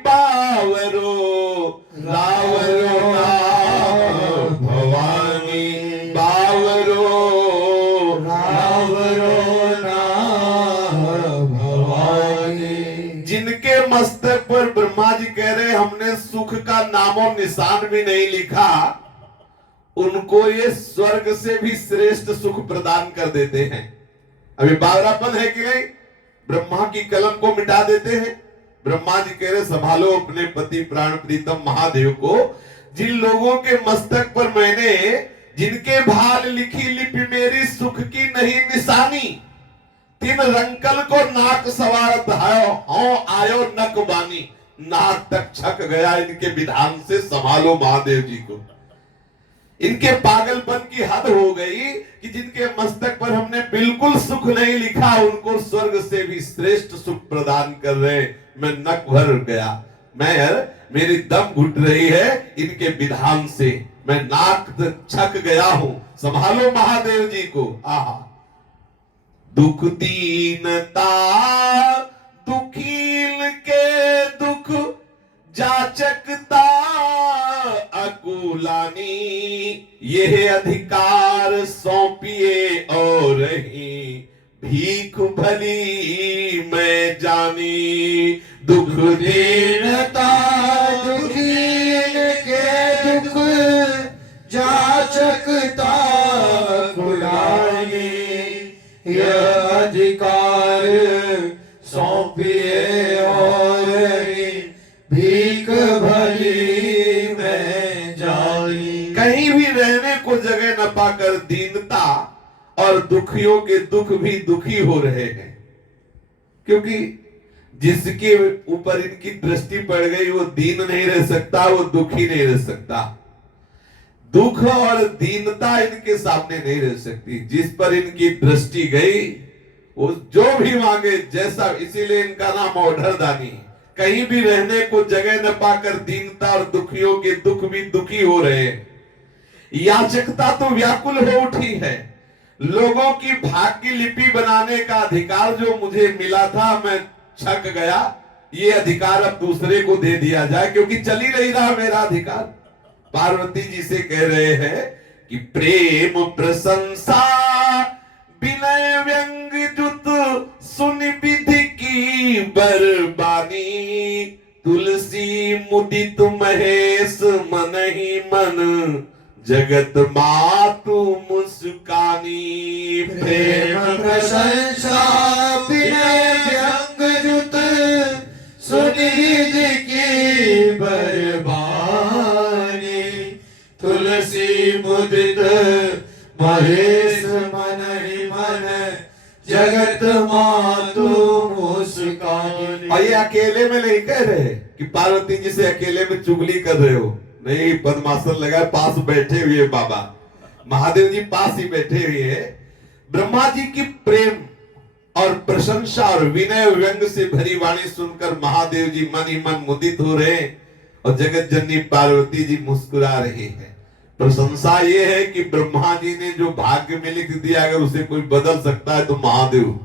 बावरो रावरो भवानी, बावरो रावरो ना भवानी। और ब्रह्मा जी कह रहे हमने सुख का नामो निशान भी नहीं लिखा, उनको ये स्वर्ग से भी श्रेष्ठ सुख प्रदान कर देते हैं। अभी बावरापन है कि नहीं? ब्रह्मा की कलम को मिटा देते हैं। ब्रह्मा जी कह रहे संभालो अपने पति प्राण प्रीतम महादेव को, जिन लोगों के मस्तक पर मैंने जिनके भाल लिखी लिपि मेरी सुख की नहीं निशानी, तीन रंकल को नाक सवारत आयो नक बानी, नाक तक छक गया इनके विधान से, संभालो महादेव जी को। इनके पागलपन की हद हो गई कि जिनके मस्तक पर हमने बिल्कुल सुख नहीं लिखा, उनको स्वर्ग से भी श्रेष्ठ सुख प्रदान कर रहे। मैं नक भर गया, मेरी दम घुट रही है इनके विधान से, मैं नाक छक गया हूं, संभालो महादेव जी को। आहा, दुख दीनता दुखील के दुख जाचकता अकुलानी, यह अधिकार सौंपिए और ही भीख भली मैं जानी। दुख दीनता दुखीन के दुख जाचकता कुलानी, यह अधिकार सौंपिए और भीख भली मैं जानी। कहीं भी रहने को जगह न पाकर दीनता और दुखियों के दुख भी दुखी हो रहे हैं, क्योंकि जिसके ऊपर इनकी दृष्टि पड़ गई वो दीन नहीं रह सकता, वो दुखी नहीं रह सकता। दुख और दीनता इनके सामने नहीं रह सकती। जिस पर इनकी दृष्टि गई वो जो भी मांगे जैसा, इसीलिए इनका नाम औढ़रदानी। कहीं भी रहने को जगह न पाकर दीनता और दुखियों के दुख भी दुखी हो रहे हैं। याचकता तो व्याकुल हो उठी है। लोगों की भाग्य लिपि बनाने का अधिकार जो मुझे मिला था, मैं छक गया, ये अधिकार अब दूसरे को दे दिया जाए, क्योंकि चल ही नहीं रहा मेरा अधिकार। पार्वती जी से कह रहे हैं कि प्रेम प्रशंसा विनय व्यंग जुत सुन विधि की बरबानी, तुलसी मुदित महेश मन ही मन जगत मातु मुस्कानी। प्रेम प्रशंसा विनय व्यंग जुत सुनिधि की बरबानी, तुलसी मुदित महेश मन ही मन जगत मातु मुस्कानी। और ये अकेले में नहीं कह रहे कि पार्वती जी से अकेले में चुगली कर रहे हो, नहीं, पद्मासन लगा पास बैठे हुए बाबा महादेव जी पास ही बैठे हुए। ब्रह्मा जी की प्रेम और प्रशंसा और विनय व्यंग से भरी वाणी सुनकर महादेव जी मन ही मन मुदित हो रहे और जगत जननी पार्वती जी मुस्कुरा रही है। प्रशंसा ये है कि ब्रह्मा जी ने जो भाग्य में लिख दिया, अगर उसे कोई बदल सकता है तो महादेव।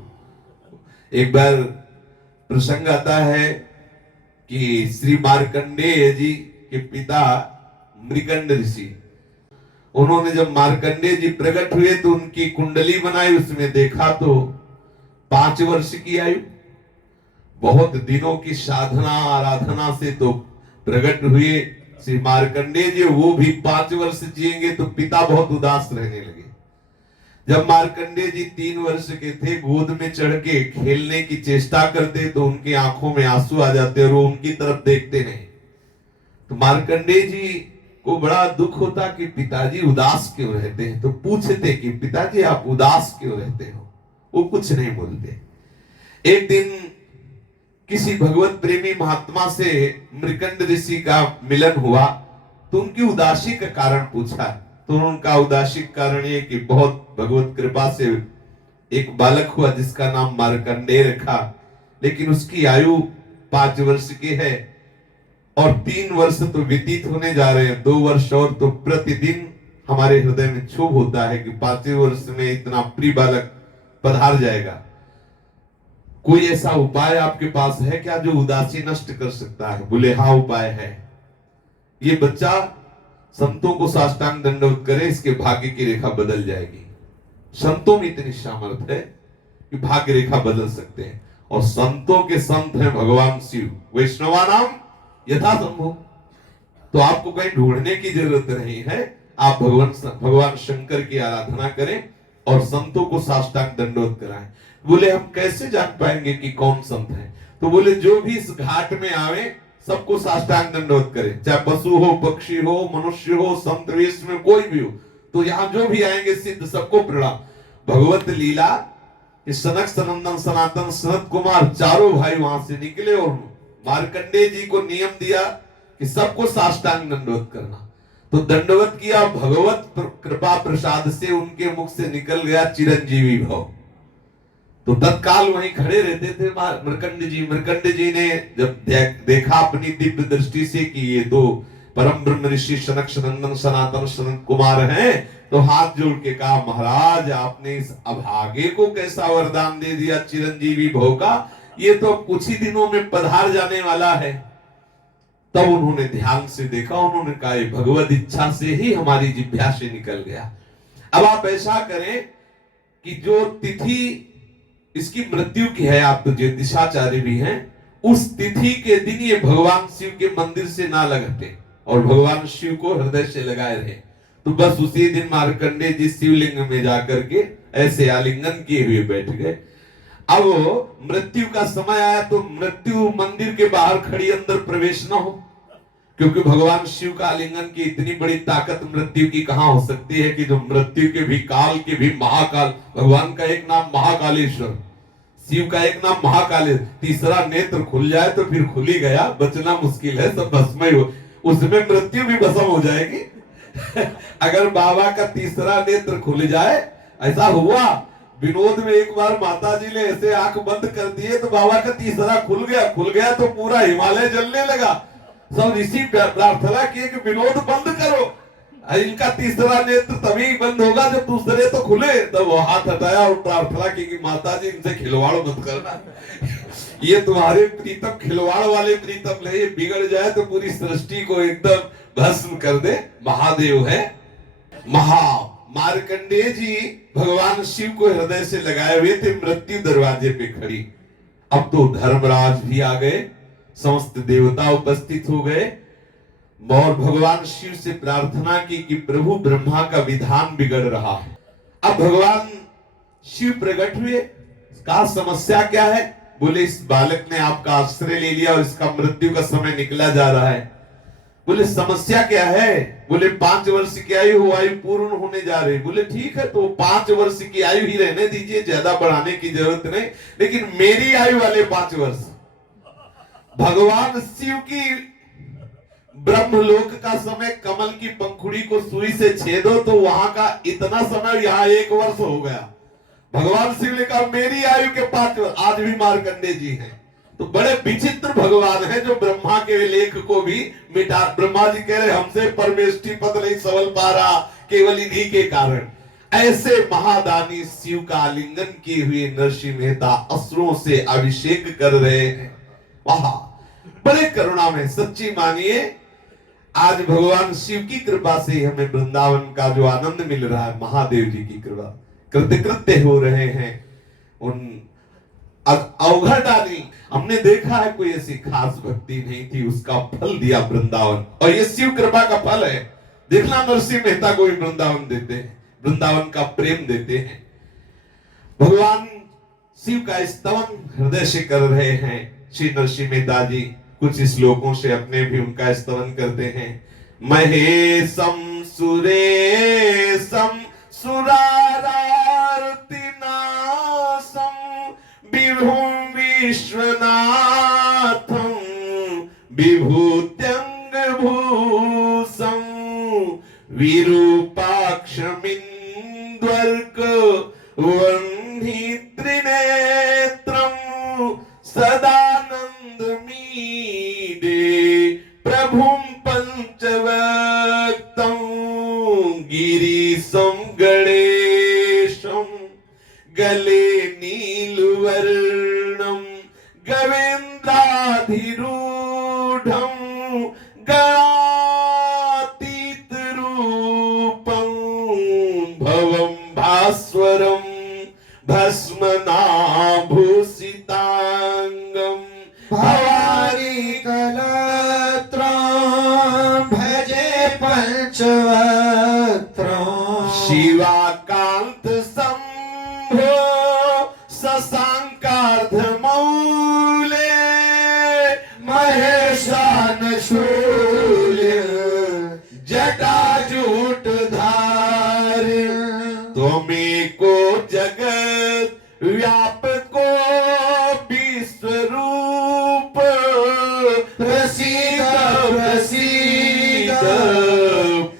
एक बार प्रसंग आता है कि श्री मार्कंडेय जी के पिता मृकंड ऋषि, उन्होंने जब मार्कंडेय जी प्रकट हुए तो उनकी कुंडली बनाई, उसमें देखा तो 5 वर्ष की आयु, बहुत दिनों की साधना आराधना से तो प्रकट हुए श्री मार्कंडेय जी। वो भी 5 वर्ष जिएंगे तो पिता बहुत उदास रहने लगे। जब मार्कंडेय जी 3 वर्ष के थे, गोद में चढ़ के खेलने की चेष्टा करते तो उनकी आंखों में आंसू आ जाते और वो उनकी तरफ देखते नहीं। तो मार्कंडेय जी को बड़ा दुख होता कि पिताजी उदास क्यों रहते हैं, तो पूछते कि पिताजी आप उदास क्यों रहते हो, वो कुछ नहीं बोलते। एक दिन किसी भगवत प्रेमी महात्मा से मृकंड ऋषि का मिलन हुआ तो उनकी उदासी का कारण पूछा, तो उनका उदासी कारण ये कि बहुत भगवत कृपा से एक बालक हुआ जिसका नाम मार्कंडेय रखा, लेकिन उसकी आयु 5 वर्ष की है और 3 वर्ष तो व्यतीत होने जा रहे हैं, 2 वर्ष और तो प्रतिदिन हमारे हृदय में क्षोभ होता है कि 5वें वर्ष में इतना प्रिय बालक पधार जाएगा। कोई ऐसा उपाय आपके पास है क्या जो उदासी नष्ट कर सकता है? बोले हाँ उपाय है, ये बच्चा संतों को साष्टांग दंडवत करे, इसके भाग्य की रेखा बदल जाएगी। संतों में इतनी सामर्थ्य है कि भाग्य रेखा बदल सकते हैं। और संतों के संत हैं भगवान शिव, वैष्णवा नाम यथा संभव। तो आपको कहीं ढूंढने की जरूरत नहीं है, आप भगवान शंकर की आराधना करें और संतों को साष्टांग दंडवत कराएं। बोले हम कैसे जान पाएंगे कि कौन संत है? तो बोले जो भी इस घाट में आवे सबको साष्टांग दंडवत करे, चाहे पशु हो, पक्षी हो, मनुष्य हो, संत वेश में कोई भी हो। तो यहाँ जो भी आएंगे सिद्ध सबको प्रणाम। भगवत लीला इस सनक सनंदन सनातन सनत कुमार चारों भाई वहां से निकले और मार्कंडेय जी को नियम दिया कि सबको साष्टांग दंडवत करना। तो दंडवत किया, भगवत कृपा प्रसाद से उनके मुख से निकल गया चिरंजीवी भव। तो तत्काल वहीं खड़े रहते थे मृकंड जी ने जब देखा अपनी दिव्य दृष्टि से कि ये तो परम ब्रह्म ऋषि सनक सनंदन सनातन सनत कुमार हैं, तो हाथ जोड़ के कहा महाराज आपने इस अभागे को कैसा वरदान दे दिया चिरंजीवी भव का, ये तो कुछ ही दिनों में पधार जाने वाला है। तब उन्होंने ध्यान से देखा, उन्होंने कहा भगवत इच्छा से ही हमारी जिह्वा से निकल गया। अब आप ऐसा करें कि जो तिथि इसकी मृत्यु की है, आप तो ज्योतिषाचार्य भी हैं, उस तिथि के दिन ये भगवान शिव के मंदिर से ना लगते और भगवान शिव को हृदय से लगाए रहे। तो बस उसी दिन मार्कंडेय जी शिवलिंग में जाकर के ऐसे आलिंगन किए हुए बैठ गए। अब मृत्यु का समय आया तो मृत्यु मंदिर के बाहर खड़ी अंदर प्रवेश ना हो, क्योंकि भगवान शिव का आलिंगन की इतनी बड़ी ताकत मृत्यु की कहां हो सकती है कि जो मृत्यु के भी काल के भी महाकाल। भगवान का एक नाम महाकालेश्वर, शिव का एक नाम महाकाल। तीसरा नेत्र खुल जाए तो फिर खुल ही गया, बचना मुश्किल है, सब भस्म ही हो, उसमें मृत्यु भी भस्म हो जाएगी। अगर बाबा का तीसरा नेत्र खुल जाए, ऐसा हुआ विनोद में एक बार माता जी ने ऐसे आंख बंद कर दिए तो बाबा का तीसरा खुल गया तो पूरा हिमालय जलने लगा। सब ऋषि प्रार्थना किए कि विनोद बंद करो, इनका तीसरा नेत्र तभी बंद होगा जब दूसरे तो खुले। तब वो हाथ हटाया और प्रार्थना की कि माता जी इनसे खिलवाड़ मत करना, ये तुम्हारे प्रीतम खिलवाड़ वाले प्रीतम नहीं, बिगड़ जाए तो पूरी सृष्टि को एकदम भस्म कर दे। महादेव है मार्कंडेय जी भगवान शिव को हृदय से लगाए हुए थे, मृत्यु दरवाजे पे खड़ी। अब तो धर्मराज भी आ गए, समस्त देवता उपस्थित हो गए और भगवान शिव से प्रार्थना की कि प्रभु ब्रह्मा का विधान बिगड़ रहा है। अब भगवान शिव प्रकट हुए, कहा समस्या क्या है? बोले इस बालक ने आपका आश्रय ले लिया और इसका मृत्यु का समय निकला जा रहा है। बोले समस्या क्या है? बोले 5 वर्ष की आयु पूर्ण होने जा रही। बोले ठीक है, तो 5 वर्ष की आयु ही रहने दीजिए, ज्यादा बढ़ाने की जरूरत नहीं, लेकिन मेरी आयु वाले 5 वर्ष। भगवान शिव की ब्रह्मलोक का समय कमल की पंखुड़ी को सुई से छेदो तो वहां का इतना समय यहाँ 1 वर्ष हो गया। भगवान शिव ने कहा मेरी आयु के 5 वर्ष। आज भी मार्कंडेय जी हैं, तो बड़े विचित्र भगवान है जो ब्रह्मा के लेख को भी मिटा। ब्रह्मा जी कह रहे हमसे परमेष्टि पद नहीं संभल पा रहा, केवल इन्हीं के कारण। ऐसे महादानी शिव का आलिंगन किए हुए नरसिंह मेहता अश्रुओं से अभिषेक कर रहे हैं। वाह, बड़े करुणा में सच्ची मानिए आज भगवान शिव की कृपा से हमें वृंदावन का जो आनंद मिल रहा है, महादेव जी की कृपा, कृतकृत्य हो रहे हैं। उन अवघटानी हमने देखा है कोई ऐसी खास भक्ति नहीं थी, उसका फल दिया वृंदावन, और ये शिव कृपा का फल है। देखना नरसिंह मेहता को भी वृंदावन देते हैं, वृंदावन का प्रेम देते हैं। भगवान शिव का स्तवन हृदय से कर रहे हैं श्री नरसिंह मेहता जी। कुछ श्लोकों से अपने भी उनका स्तवन करते हैं। महेशम सुरेशम सुरारार्तिनाशम विभुं विश्वनाथं विभूत्यंग भूषं विरूपाक्षमिन्द्वर्क वह्नि त्रिनेत्रं सदानंद मीडे प्रभुं पंचवक्तं गिरीशं गणेशं गले नीलवर्णं गवेन्द्राधिरूढं गणातीतरूपं भवं भास्वरं भस्मनाभूषितां पंचवक्त्रम् शिवाकांत शंभो शशांकार्धमौले महेशान शूल्य जटाजूटधारी तुम्हें को जगत व्यापको विश्वरूप प्रसीद प्रसीद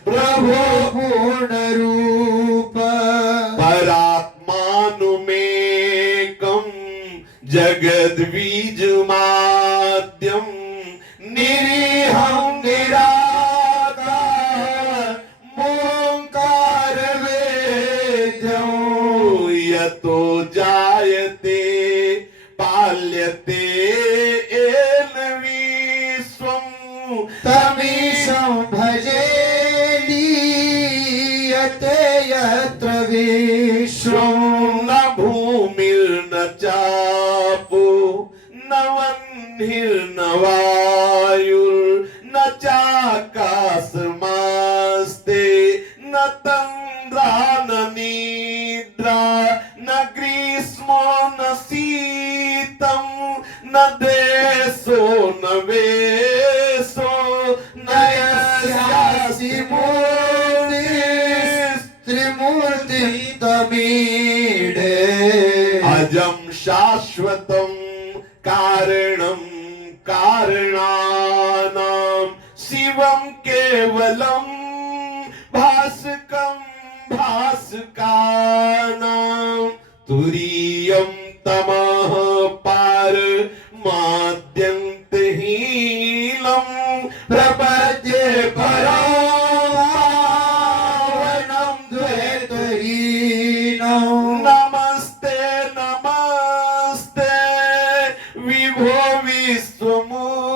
प्रभो पूर्ण रूप परात्मानुमेकं जगद्बीजमाद्यं निरीहं निराकार मोङ्कार वेद्यं यतो जायते पाल्यते येन विश्वं तमीशं भजे लीयते यत्र विश्वं न भूमिर्न चापो न वह्निर्न वायुर्न चाकाशमास्ते न तन्द्रा न निद्रा न ग्रीष्मो न शीतं न देशो न वेशो न यस्यासि मूर्तिः त्रिमूर्तिं तमीडे अजं शाश्वतं कारणं कारणानां शिवं केवलं भास्कं भास्कानां तुरीयं तमः पारमाद्यन्तहीनं प्रपद्ये परावरणं द्वैतहीनं नमस्ते नमस्ते विभो विश्वमूर्ते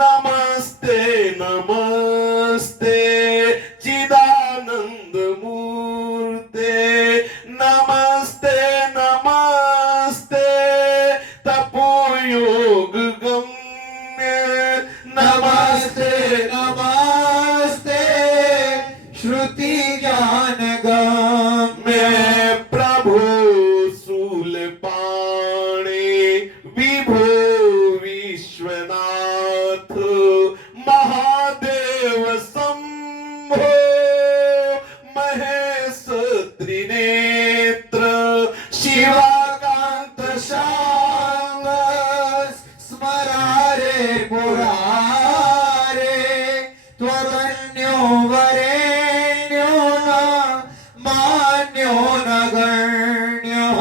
नमस्ते नमस्ते चिदानंद मूर्ते नमस्ते नमस्ते तपोयोग गम्य नमस्ते नमस्ते श्रुति ज्ञान गम्य मैं प्रभु शूलपाणे विभो विश्वनाथ महादेव शंभो महेश त्रिनेत्र शिवाकांत शांग स्मरारे मुरारे त्वदन्यो वरेण्यो न मान्यो न गण्यः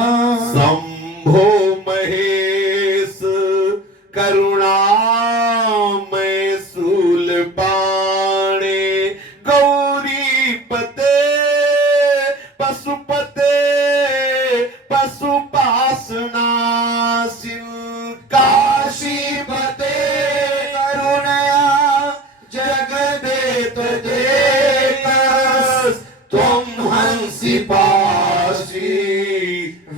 शंभो महेश करुणामय शूलपाणे गौरीपते पशुपते पशुपासनासिन काशीपते करुणया जगदेत देतस् त्वं हंसि पासि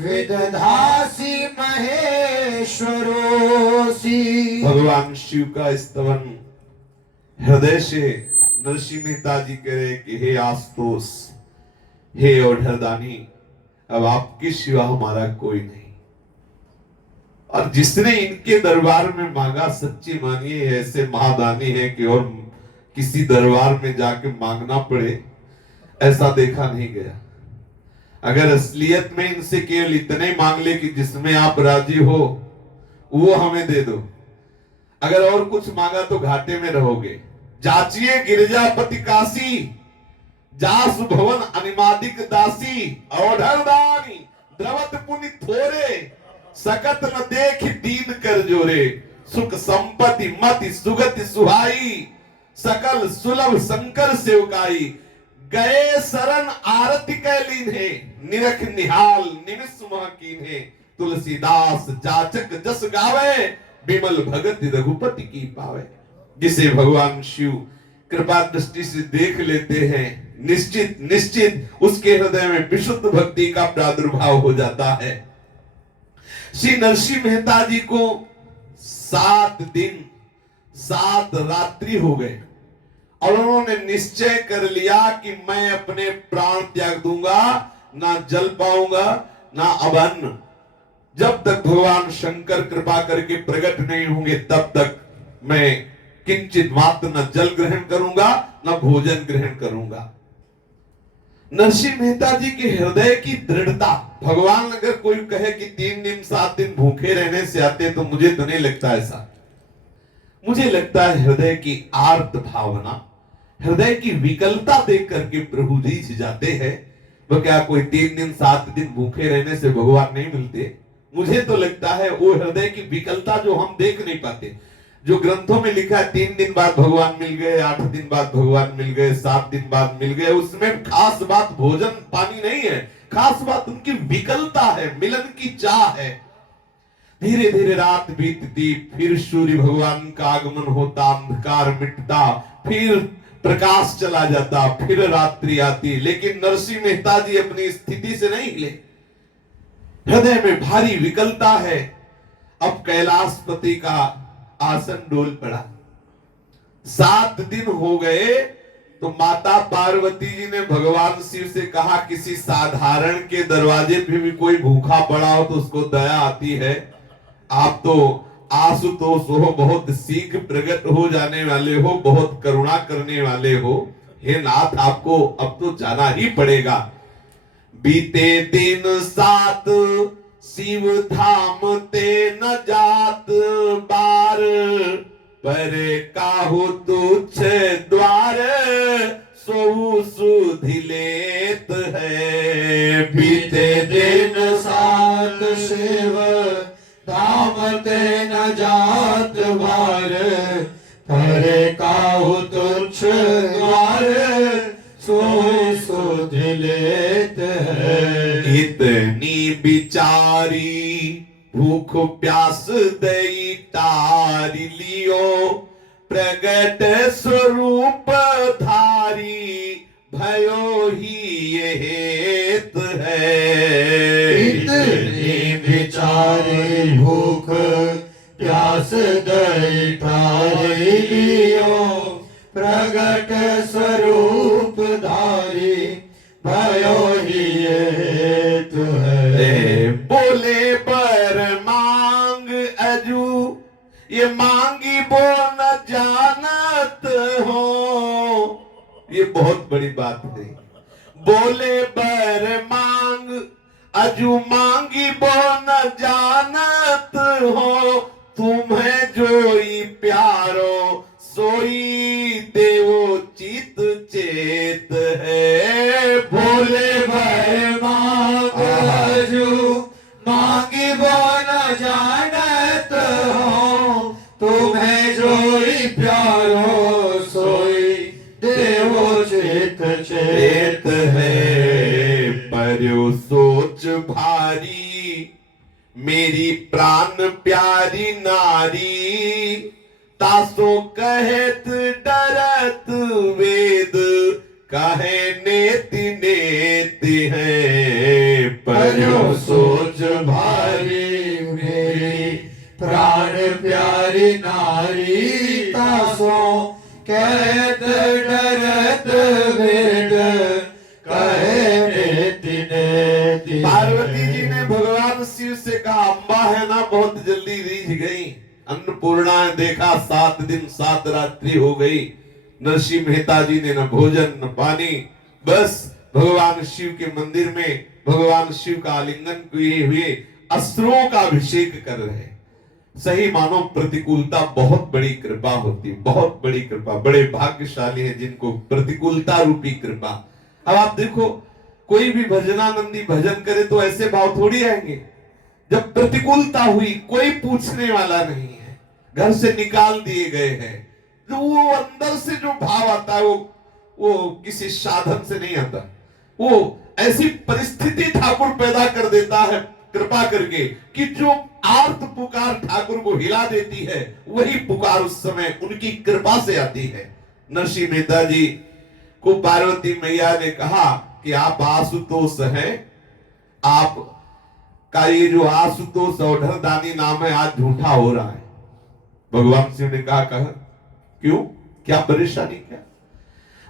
विदधासि महेश्वरोऽसि भगवान शिव का स्तवन हृदय से नरसिंह मेहता जी कह रहे कि हे आशुतोष हे ओढ़रदानी अब आपके सिवा हमारा कोई नहीं। और जिसने इनके दरबार में मांगा सच्ची मानिए ऐसे महादानी है कि और किसी दरबार में जाके मांगना पड़े ऐसा देखा नहीं गया। अगर असलियत में इनसे केवल इतने मांग ले कि जिसमें आप राजी हो वो हमें दे दो, अगर और कुछ मांगा तो घाटे में रहोगे। जाचिए गिरजापति काशी जास भवन अनिमादिक दासी औढ़रदानी द्रवत पुनि थोरे सकत न देख दीन कर जोरे सुख संपत्ति मति सुगति सुहाई सकल सुलभ शंकर सेवकाई गए शरण आरती कैलीन है निरख निहाल निमिष महकीन है तुलसीदास जाचक जस गावे विमल भगत रघुपति की पावे। जिसे भगवान शिव कृपा दृष्टि से देख लेते हैं निश्चित निश्चित उसके हृदय में विशुद्ध भक्ति का प्रादुर्भाव हो जाता है। श्री नरसिंह मेहता जी को 7 दिन 7 रात्रि हो गए और उन्होंने निश्चय कर लिया कि मैं अपने प्राण त्याग दूंगा, ना जल पाऊंगा ना अब अन्न। जब तक भगवान शंकर कृपा करके प्रकट नहीं होंगे तब तक मैं किंचित मात्र न जल ग्रहण करूंगा न भोजन ग्रहण करूंगा। नरसिंह मेहता जी के हृदय की दृढ़ता, भगवान अगर कोई कहे कि 3 दिन 7 दिन भूखे रहने से आते, तो मुझे तो नहीं लगता ऐसा। मुझे लगता है हृदय की आर्त भावना, हृदय की विकलता देख करके प्रभु जी जाते हैं। वो क्या कोई 3 दिन 7 दिन भूखे रहने से भगवान नहीं मिलते? मुझे तो लगता है वो हृदय की विकलता जो हम देख नहीं पाते, जो ग्रंथों में लिखा है 3 दिन बाद भगवान मिल गए, 8 दिन बाद भगवान मिल गए, 7 दिन बाद मिल गए, उसमें खास बात भोजन पानी नहीं है, खास बात उनकी विकलता है, मिलन की चाह है। धीरे धीरे रात बीतती, फिर सूर्य भगवान का आगमन होता, अंधकार मिटता, फिर प्रकाश चला जाता, फिर रात्रि आती, लेकिन नरसिंह मेहता जी अपनी स्थिति से नहीं हिले। हृदय में भारी विकलता है। अब कैलाशपति का आसन डोल पड़ा, 7 दिन हो गए, तो माता पार्वती जी ने भगवान शिव से कहा, किसी साधारण के दरवाजे पे भी कोई भूखा पड़ा हो तो उसको दया आती है, आप तो आशुतोष हो, बहुत शीघ्र प्रकट हो जाने वाले हो, बहुत करुणा करने वाले हो, हे नाथ आपको अब तो जाना ही पड़ेगा। बीते दिन 7 शिव धाम ते न जात बार, पर काहू तुच्छ द्वार सो सुधि लेत है। बीते दिन 7 शिव धाम ते न जात बार, पर काहू तुच्छ द्वार सो सुधि लेत है। इतनी बिचारी भूख प्यास दई तारी लियो, प्रगट स्वरूप धारी भयो ही ये हेत है। इतनी बिचारी भूख प्यास दई तारी लियो, प्रगट स्वरूप धारी भयो ही ये हेतु है। बोले पर मांग अजू ये मांगी बो न जानत हो, ये बहुत बड़ी बात है। बोले बर मांग अजू मांगी बो न जानत हो, तुम्हें जोई प्यारो सोई देवो चित चेत है। बोले भय मांग अजू मांगी बो न जानत हो, तुम्हें जोई प्यारो सोई देवो चित चेत है। पर्यो सोच भारी मेरी प्राण प्यारी नारी, तासो कहत डरत वेद कहे नेति नेति है। पर्यो सोच भारी मेरी प्राण प्यारी नारी, तासो कहत डरत वेद कहे नेति नेति। पार्वती जी ने भगवान शिव से कहा, अम्बा है ना बहुत जल्दी रीझ गई, अन्नपूर्णा ने देखा 7 दिन 7 रात्रि हो गई। नरसिंह मेहता जी ने न भोजन न पानी, बस भगवान शिव के मंदिर में भगवान शिव का आलिंगन किए हुए अश्रुओं का अभिषेक कर रहे। सही मानो प्रतिकूलता बहुत बड़ी कृपा होती, बहुत बड़ी कृपा। बड़े भाग्यशाली है जिनको प्रतिकूलता रूपी कृपा। अब आप देखो, कोई भी भजनानंदी भजन करे तो ऐसे भाव थोड़ी आएंगे। जब प्रतिकूलता हुई, कोई पूछने वाला नहीं है, घर से निकाल दिए गए हैं, जो वो अंदर से जो भाव आता है वो किसी साधन से नहीं आता। वो ऐसी परिस्थिति ठाकुर पैदा कर देता है कृपा करके कि जो आर्त पुकार ठाकुर को हिला देती है, वही पुकार उस समय उनकी कृपा से आती है। नरसिंह मेहता जी को पार्वती मैया ने कहा कि आप आशुतोष हैं, आप का ये जो आशुतोष औढ़रदानी नाम है आज झूठा हो रहा है। भगवान शिव ने कहा क्यों, क्या परेशानी क्या?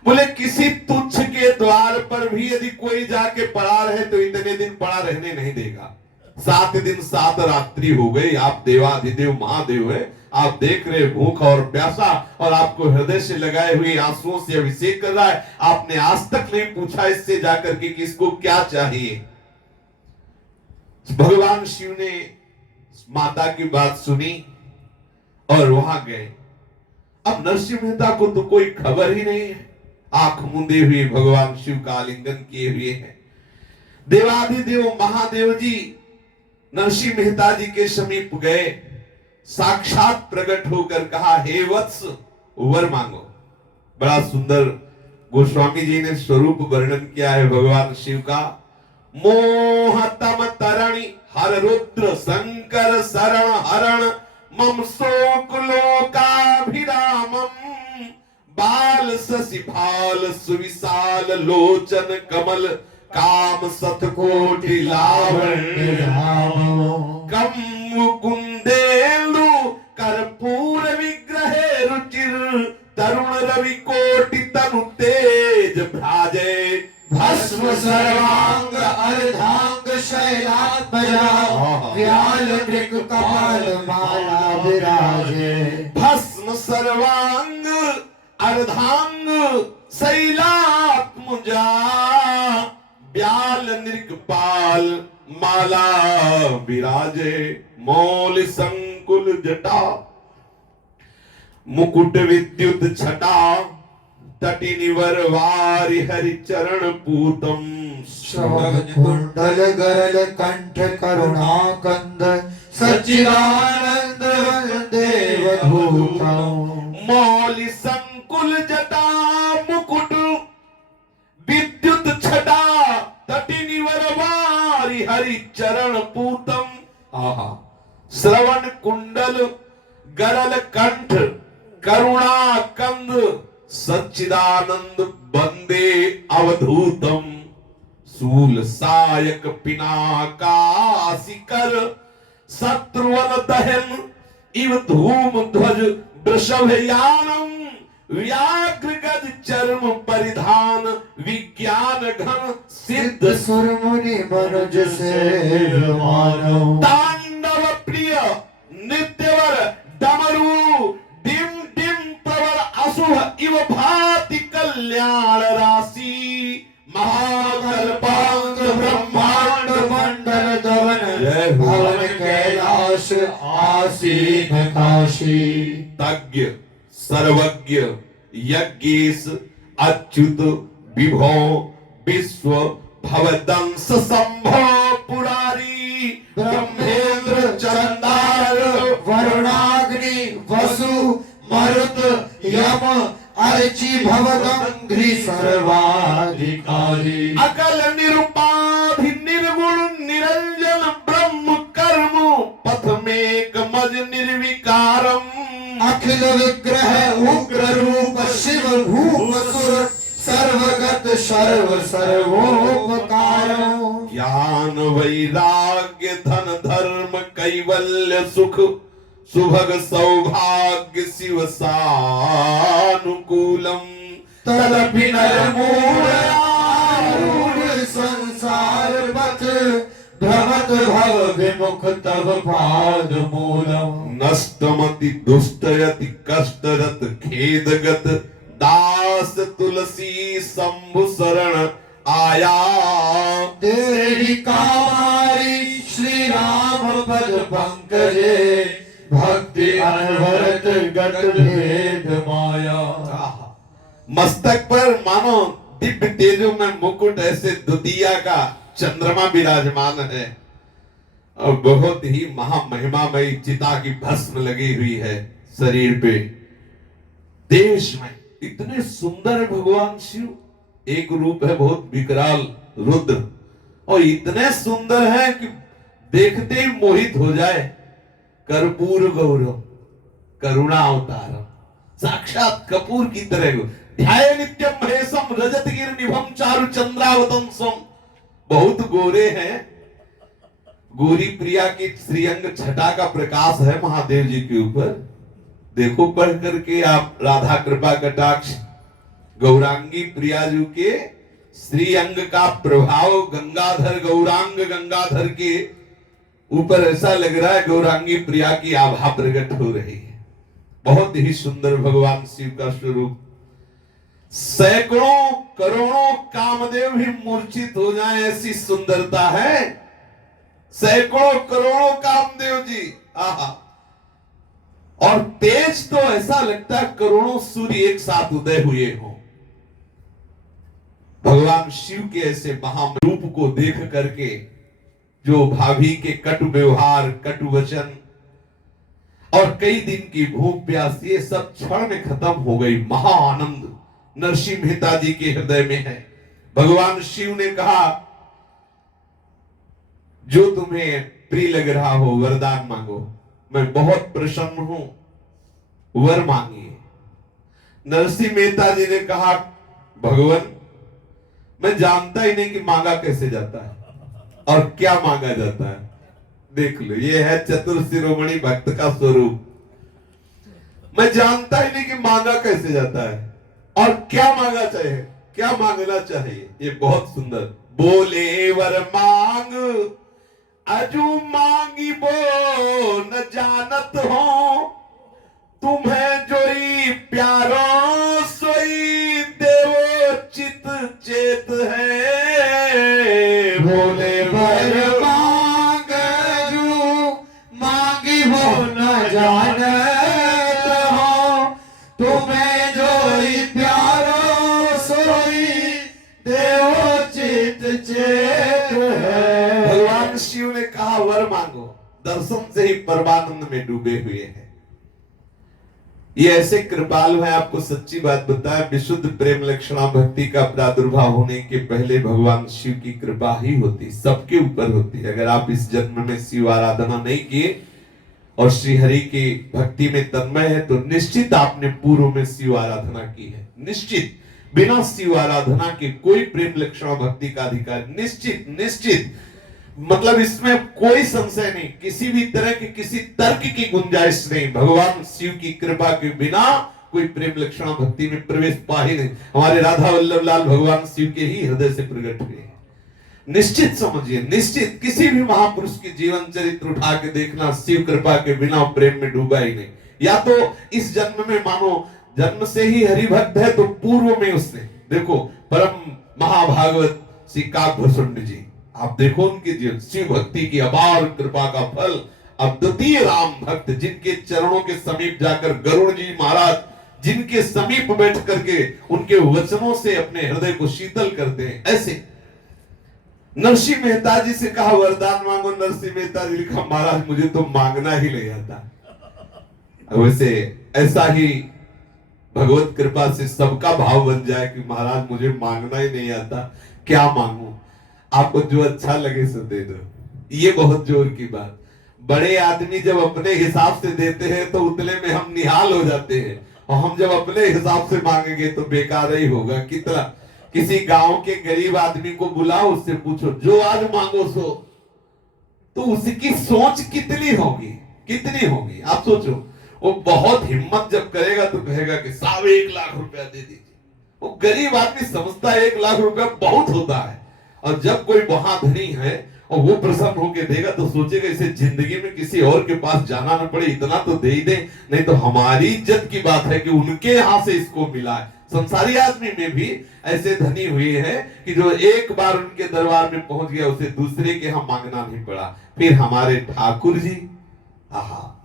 बोले किसी तुच्छ के द्वार पर भी यदि कोई जाके पड़ा रहे तो इतने दिन पड़ा रहने नहीं देगा। 7 दिन 7 रात्रि हो गई, आप देवाधिदेव महादेव है, आप देख रहे भूख और प्यासा, और आपको हृदय से लगाए हुए आंसुओं से अभिषेक कर रहा है। आपने आज तक नहीं पूछा इससे जाकर के कि इसको क्या चाहिए। भगवान शिव ने माता की बात सुनी और वहां गए। अब नरसिंह मेहता को तो कोई खबर ही नहीं है, आंख मूंदे हुए भगवान शिव का आलिंगन किए हुए हैं। देवाधिदेव महादेव जी नरसिंह मेहता जी के समीप गए, साक्षात प्रकट होकर कहा, हे वत्स वर मांगो। बड़ा सुंदर गोस्वामी जी ने स्वरूप वर्णन किया है भगवान शिव का। मोहतम तरणि हर रुद्र शंकर शरण हरण मम शोक लोकाभिरामम बाल शशि भाल सुविशाल लोचन कमल काम सतकोटि लावण्य कम मुकुंदेन्दु कर्पूर विग्रहे रुचिर तरुण रवि कोटि तनु तेज भ्राजे भस्म सर्वांग अर्धांग शैलात्मजा व्याल मृग कपाल माला विराजे। भस्म सर्वांग अर्धांग शैलात्मजा व्याल नृकपाल माला विराजे। मौल संकुल जटा मुकुट विद्युत छटा तटिनिवर वारि हरि चरण पूतम श्रवण कुंडल गरल कंठ करुणा कंद सच्चिदानंद देव भूतम। मौलि संकुल जटा मुकुट विद्युत छटा तटिनिवर वारि हरि चरण पूतम। आहा, श्रवण कुंडल गरल कंठ करुणा कंद सच्चिदानंद बंदे अवधूतम। सूल सायक पिनाकासिकर शत्रुवन दहन इव धूम ध्वज वृषभ यानम व्याघ्र गज चर्म परिधान विज्ञान घन सिद्ध सुर मुनि मनुज से मानो। तांडव प्रिय नित्यवर डमरू डिम डिम प्रवर अशुभ इव भाति कल्याण राशि महाकल्पांग ब्रह्मांड मंडल दवन जय हो। भवन कैलाश आसीन काशी। तज्ञ सर्वज्ञ यज्ञेश अच्युत विभो विश्व भवदंस संभव पुरारी ब्रह्मेंद्र चंडाल वरुणाग्नि वसु मरुत यम अर्चि भवदंघ्रि सर्वाधिकारी। अकल निरुपाधि निर्गुण निरंजन ब्रह्म कर्म पथ मेक मज निर्विकारम। अखिल विग्रह उग्र रूप शिव भूप सुर सर्वगत सर्व सर्वोपकार। ज्ञान वैराग्य धन धर्म कैवल्य सुख सुभग सौभाग्य शिव सानुकूलम। तदपि नर मूढ़ आरूढ़ संसार पथ भ्रमत भव विमुख तव पाद मूलम। नष्टमति दुष्टयति कष्टरत खेदगत दास तुलसी शंभु शरण आया। तेरी कामारी श्री राम पद पंकजे भक्ति अनवरत गत भेद माया। मस्तक पर मानो दिव्य तेजों में मुकुट ऐसे द्वितीया का चंद्रमा विराजमान है और बहुत ही महामहिमामयी चिता की भस्म लगी हुई है शरीर पे। देश में इतने सुंदर भगवान शिव, एक रूप है बहुत विकराल रुद्र, और इतने सुंदर है कि देखते ही मोहित हो जाए। कर्पूर गौरव करुणा अवतारम, साक्षात कपूर की तरह। ध्याय नित्यम महेशम रजत गिर निभम चारु चंद्रावतंसम। बहुत गोरे हैं, गोरी प्रिया की श्रीअंग छटा का प्रकाश है महादेव जी के ऊपर। देखो पढ़ करके आप राधा कृपा कटाक्ष गौरांगी प्रियाजू के श्री अंग का प्रभाव गंगाधर गौरांग गंगाधर के ऊपर ऐसा लग रहा है गौरांगी प्रिया की आभा प्रकट हो रही है। बहुत ही सुंदर भगवान शिव का स्वरूप। सैकड़ों करोड़ों कामदेव भी मूर्छित हो जाएं ऐसी सुंदरता है। सैकड़ों करोड़ों कामदेव जी, आहा। और तेज तो ऐसा लगता है करोड़ों सूर्य एक साथ उदय हुए हो। भगवान शिव के ऐसे महारूप को देख करके जो भाभी के कटु व्यवहार, कटु वचन और कई दिन की भूख प्यास, ये सब क्षण में खत्म हो गई। महाआनंद नरसिंह मेहता जी के हृदय में है। भगवान शिव ने कहा जो तुम्हें प्रिय लग रहा हो वरदान मांगो, मैं बहुत प्रसन्न हूं, वर मांगिए। नरसिंह मेहता जी ने कहा भगवान मैं जानता ही नहीं कि मांगा कैसे जाता है और क्या मांगा जाता है। देख लो, ये है चतुर शिरोमणि भक्त का स्वरूप। मैं जानता ही नहीं कि मांगा कैसे जाता है और क्या मांगा चाहिए, क्या मांगना चाहिए। ये बहुत सुंदर। बोले वर मांग अजू मांगी बो न जानत हो, तुम्हें जोई प्यारो सोई देवो चित चेत है। बोले वर मांग अजू मांगी बो न जानत हो, तुम्हें जोई प्यारो सोई देवो चित चेत है। भगवान शिव ने कहा वर मांगो। दर्शन से ही परमानंद में डूबे हुए हैं। ये ऐसे कृपालु है। आपको सच्ची बात बताएं, विशुद्ध प्रेम लक्षणा भक्ति का प्रादुर्भाव होने के पहले भगवान शिव की कृपा ही होती, सबके ऊपर होती। अगर आप इस जन्म में शिव आराधना नहीं किए और श्री हरि की भक्ति में तन्मय है तो निश्चित आपने पूर्व में शिव आराधना की है। निश्चित बिना शिव आराधना के कोई प्रेम लक्षणा भक्ति का अधिकार निश्चित निश्चित, मतलब इसमें कोई संशय नहीं, किसी भी तरह के किसी तर्क की गुंजाइश नहीं। भगवान शिव की कृपा के बिना कोई प्रेम लक्षणा भक्ति में प्रवेश पा ही नहीं। हमारे राधा वल्लभ लाल भगवान शिव के ही हृदय से प्रकट हुए हैं। निश्चित समझिए, निश्चित किसी भी महापुरुष की जीवन चरित्र उठा के देखना, शिव कृपा के बिना प्रेम में डूबा ही नहीं। या तो इस जन्म में मानो जन्म से ही हरिभक्त है तो पूर्व में उसने देखो परम महाभागवत श्री काकभूषुंड जी, आप देखो उनके जीवन, शिव भक्ति की अपार कृपा का फल। अद्वितीय राम भक्त जिनके चरणों के समीप जाकर गरुड़ जी महाराज जिनके समीप बैठ करके उनके वचनों से अपने हृदय को शीतल करते हैं, ऐसे नरसिंह मेहता जी से कहा वरदान मांगो। नरसिंह मेहता जी लिखा महाराज मुझे तो मांगना ही नहीं आता। वैसे ऐसा ही भगवत कृपा से सबका भाव बन जाए कि महाराज मुझे मांगना ही नहीं आता, क्या मांगू, आपको जो अच्छा लगे सो दे दो। ये बहुत जोर की बात। बड़े आदमी जब अपने हिसाब से देते हैं तो उतने में हम निहाल हो जाते हैं, और हम जब अपने हिसाब से मांगेंगे तो बेकार ही होगा। कितना किसी गांव के गरीब आदमी को बुलाओ, उससे पूछो जो आज मांगो सो, तो उसकी सोच कितनी होगी, कितनी होगी। आप सोचो, वो बहुत हिम्मत जब करेगा तो कहेगा कि 1,00,000 रुपया दे दीजिए। वो गरीब आदमी समझता है 1,00,000 रुपया बहुत होता है, और जब कोई महाधनी है और वो प्रसन्न होकर देगा तो सोचेगा इसे जिंदगी में किसी और के पास जाना न पड़े, इतना तो दे ही दे, नहीं तो हमारी इज्जत की बात है कि उनके यहां से इसको मिला है। संसारी आदमी में भी ऐसे धनी हुए हैं कि जो एक बार उनके दरबार में पहुंच गया उसे दूसरे के यहां मांगना नहीं पड़ा। फिर हमारे ठाकुर जी,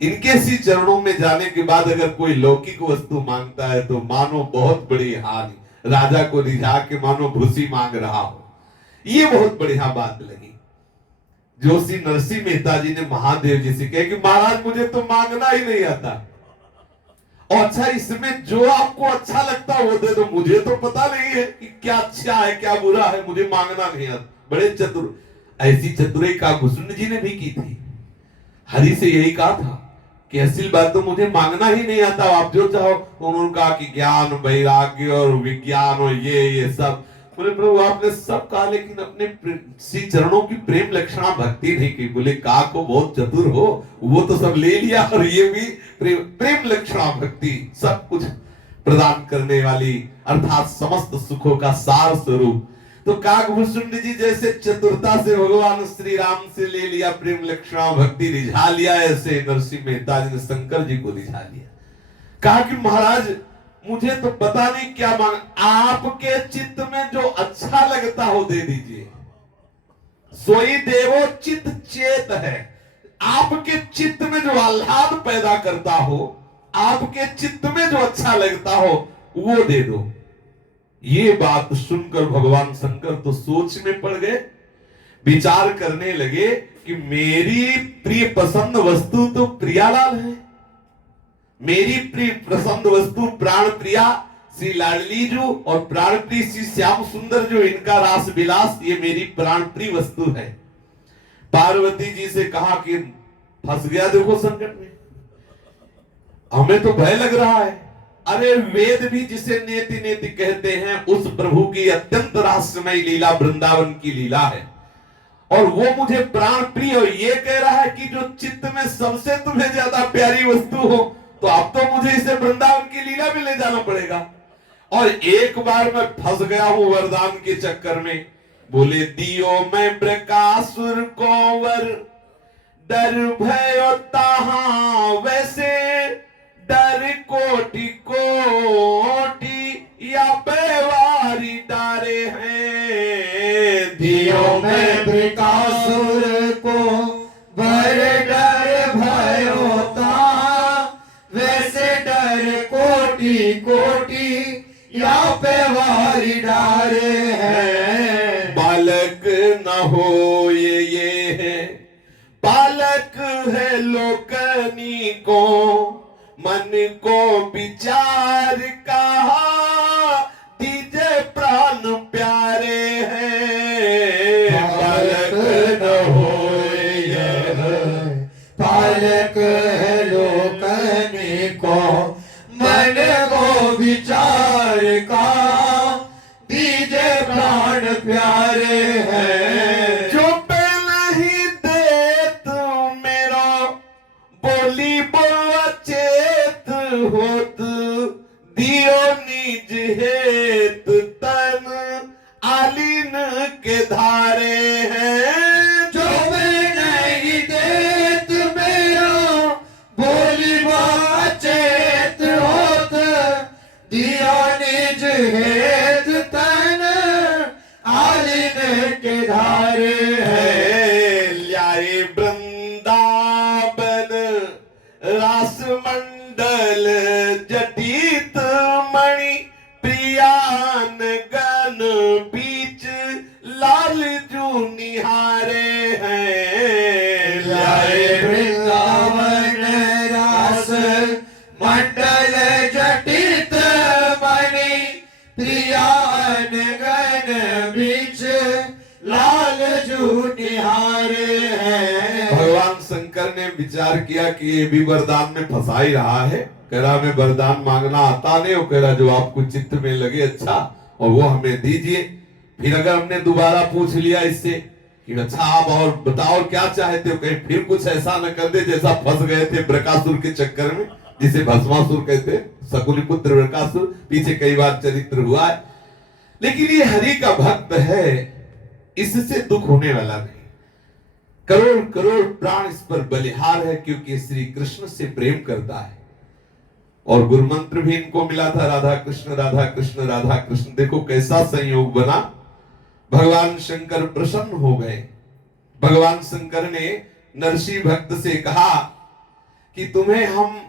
इनके सी चरणों में जाने के बाद अगर कोई लौकिक वस्तु मांगता है तो मानो बहुत बड़ी हानि, राजा को रिझा के मानो भूसी मांग रहा हो। ये बहुत बढ़िया बात लगी। जोशी नरसिंह मेहता जी ने महादेव जी से कहा कि महाराज मुझे तो मांगना ही नहीं आता, और अच्छा इसमें जो आपको अच्छा लगता है वो दे दो, मुझे तो पता नहीं है कि क्या अच्छा है क्या बुरा है, मुझे मांगना नहीं आता। बड़े चतुर, ऐसी चतुराई काकभूषुंड जी ने भी की थी। हरि से यही कहा था कि असल बात तो मुझे मांगना ही नहीं आता, आप जो चाहो। उन्होंने कहा कि ज्ञान वैराग्य और विज्ञान और ये सब। बोले प्रभु आपने सब कहा लेकिन अपने श्री चरणों की प्रेम लक्षणा भक्ति नहीं की। बोले का को बहुत चतुर हो, वो तो सब ले लिया और ये भी प्रेम लक्षणा भक्ति सब कुछ प्रदान करने वाली अर्थात समस्त सुखों का सार स्वरूप। तो काकभूषुंड जी जैसे चतुरता से भगवान श्री राम से ले लिया प्रेम लक्षणा भक्ति रिझा लिया, ऐसे नरसिंह मेहता जी ने शंकर जी को रिझा लिया। कहा कि महाराज मुझे तो पता नहीं क्या मांग, आपके चित्त में जो अच्छा लगता हो दे दीजिए। सोई देवो चित्त चेत है, आपके चित्त में जो आह्लाद पैदा करता हो, आपके चित्त में जो अच्छा लगता हो वो दे दो। ये बात सुनकर भगवान शंकर तो सोच में पड़ गए, विचार करने लगे कि मेरी प्रिय पसंद वस्तु तो प्रियालाल है, मेरी प्रिय पसंद वस्तु प्राण प्रिया श्री लाडली जो और प्राण प्रिय श्री श्याम सुंदर जो इनका रास विलास ये मेरी प्राण प्रिय वस्तु है। पार्वती जी से कहा कि फंस गया देखो संकट में, हमें तो भय लग रहा है। अरे वेद भी जिसे नेति नेति कहते हैं उस प्रभु की अत्यंत रहस्यमय लीला वृंदावन की लीला है, और वो मुझे प्राण प्रिय और ये कह रहा है कि जो चित्त में सबसे तुम्हें ज्यादा प्यारी वस्तु हो तो अब तो मुझे इसे वृंदावन की लीला में ले जाना पड़ेगा। और एक बार मैं फंस गया हूं वरदान के चक्कर में। बोले दियो मैं ब्रकासुर को वर, डर भय ताहा वैसे, डर कोटि कोटि या बेवारी डारे हैं। दियो मैं ब्रकासुर को वर, डर भय ताहा वैसे, डर कोटि कोटि या बेवारी डारे हैं। बालक न हो ये है, बालक है लोकनी को, मन को विचार कहा दीजे प्राण प्यारे हैं। बालक न हो ये, बालक है लोकनी को, मन को विचार का दीजे प्राण प्यारे हैं। जो पहले ही देत मेरा बोली बोला चेत होत, दियो निज हेत तन आलीन के धारे हैं। जो मैं नहीं देत मेरा बोली चेत होत, दिया निज हेत तन आलिन के धारे हैं। ल्याए वृंदावन रास मंडल जटित मणि, प्रियान गण बीच लाल जू निहारे हैं। ल्याए वृंदावन रास मंडल जटित मणि, प्रियान गण बीच लाल जू निहारे हैं। भगवान शंकर ने विचार किया कि ये भी वरदान में फंसा ही रहा है। कह रहा मैं वरदान मांगना आता नहीं, वो कह रहा जो आपको चित्त में लगे अच्छा और वो हमें दीजिए। फिर अगर हमने दोबारा पूछ लिया इससे कि अच्छा आप और बताओ क्या चाहते हो, कहीं फिर कुछ ऐसा न कर दे जैसा फंस गए थे ब्रकासुर के चक्कर में, जिसे भस्मासुर कहते, शकुनी पुत्र ब्रकासुर, पीछे कई बार चरित्र हुआ है। लेकिन ये हरि का भक्त है, इससे दुख होने वाला नहीं। करोड़ करोड़ प्राण इस पर बलिहार है क्योंकि श्री कृष्ण से प्रेम करता है। और गुरु मंत्र भी इनको मिला था राधा कृष्ण राधा कृष्ण राधा कृष्ण। देखो कैसा संयोग बना, भगवान शंकर प्रसन्न हो गए। भगवान शंकर ने नरसिंह भक्त से कहा कि तुम्हें हम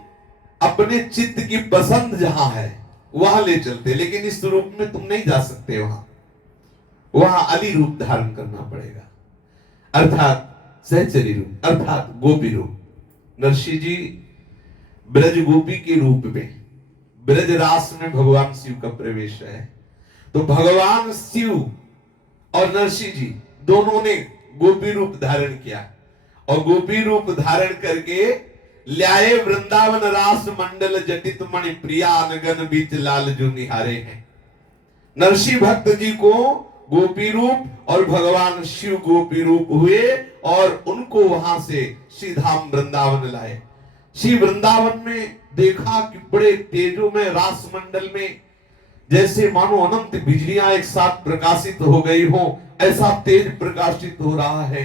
अपने चित्त की पसंद जहां है वहां ले चलते, लेकिन इस रूप में तुम नहीं जा सकते, वहां अली रूप धारण करना पड़ेगा, अर्थात सहचरी रूप, अर्थात गोपी रूप। नरसिंह जी ब्रज गोपी के रूप में ब्रज रास में भगवान शिव का प्रवेश है। तो भगवान शिव और नरसिंह जी दोनों ने गोपी रूप धारण किया और गोपी रूप धारण करके ल्याए वृंदावन रास मंडल जटित मणि, प्रिया अनगन बीच लाल जो निहारे हैं। नरसिंह भक्त जी को गोपी रूप और भगवान शिव गोपी रूप हुए और उनको वहां से सीधाम वृंदावन लाए। श्री वृंदावन में देखा कि बड़े तेजों में रास मंडल में जैसे मानो अनंत बिजलियां एक साथ प्रकाशित हो गई हो, ऐसा तेज प्रकाशित हो रहा है।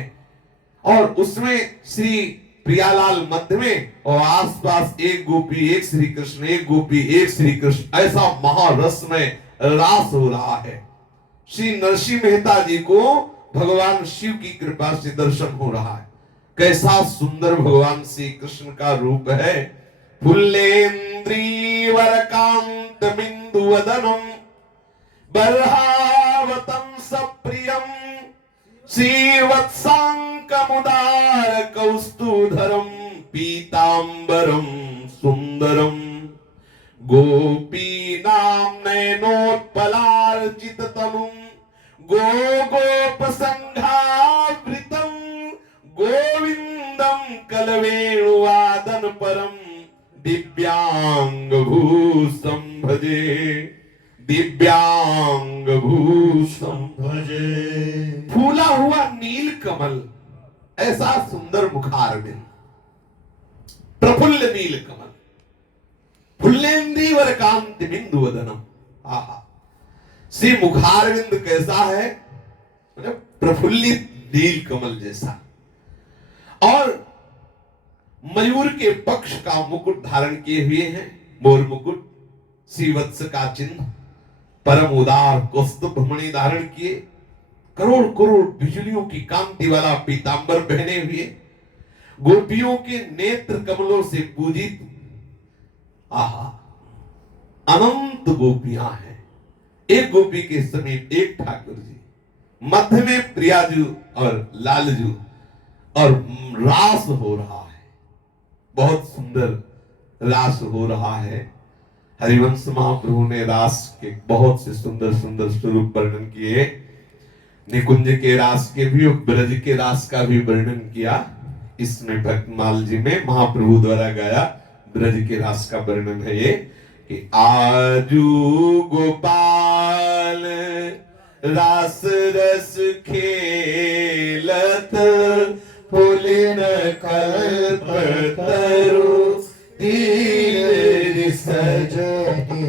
और उसमें श्री प्रियालाल मध्य में और आसपास एक गोपी, एक श्री कृष्ण, एक गोपी, एक श्री कृष्ण, ऐसा महारस में रास हो रहा है। श्री नरसिंह मेहता जी को भगवान शिव की कृपा से दर्शन हो रहा है। कैसा सुंदर भगवान श्री कृष्ण का रूप है। फुल्लेन्द्रीवर कांत बिंदु वदनम बर्हावतम सप्रियम श्रीवत्सांकमुदार कौस्तुधरम पीतांबरम सुंदरम गोपीनां नयनोत्पलार्चित तनुं गोपसंघावृतं गोविंदं कलवेणुवादन परम दिव्यांगभूषं भजे, दिव्यांगभूषं भजे। फूला हुआ नील कमल, ऐसा सुंदर मुखारविंद, प्रफुल्ल नील कमल, फुल्लेन्द्रीवर कांति बिंदु वदनम। आहा, श्री मुखारविंद कैसा है, प्रफुल्लित नील कमल जैसा। और मयूर के पक्ष का मुकुट धारण किए हुए हैं, मोर मुकुट, श्रीवत्स का चिन्ह, परम उदार कौस्तुभ मणि धारण किए, करोड़ करोड़ बिजलियों की कांति वाला पीतांबर पहने हुए, गोपियों के नेत्र कमलों से पूजित। आहा, अनंत गोपियां हैं। एक गोपी के समीप एक ठाकुर जी, मध्य में प्रियाजू और लालजू, और रास हो रहा है, बहुत सुंदर रास हो रहा है। हरिवंश महाप्रभु ने रास के बहुत से सुंदर सुंदर स्वरूप वर्णन किए। निकुंज के रास के भी और ब्रज के रास का भी वर्णन किया। इसमें भक्तमाल जी में महाप्रभु द्वारा गाया ब्रज के रास का वर्णन है ये कि आजू गोपाल रास रस खेलत पुलिन कल्पतरु तीर सजने।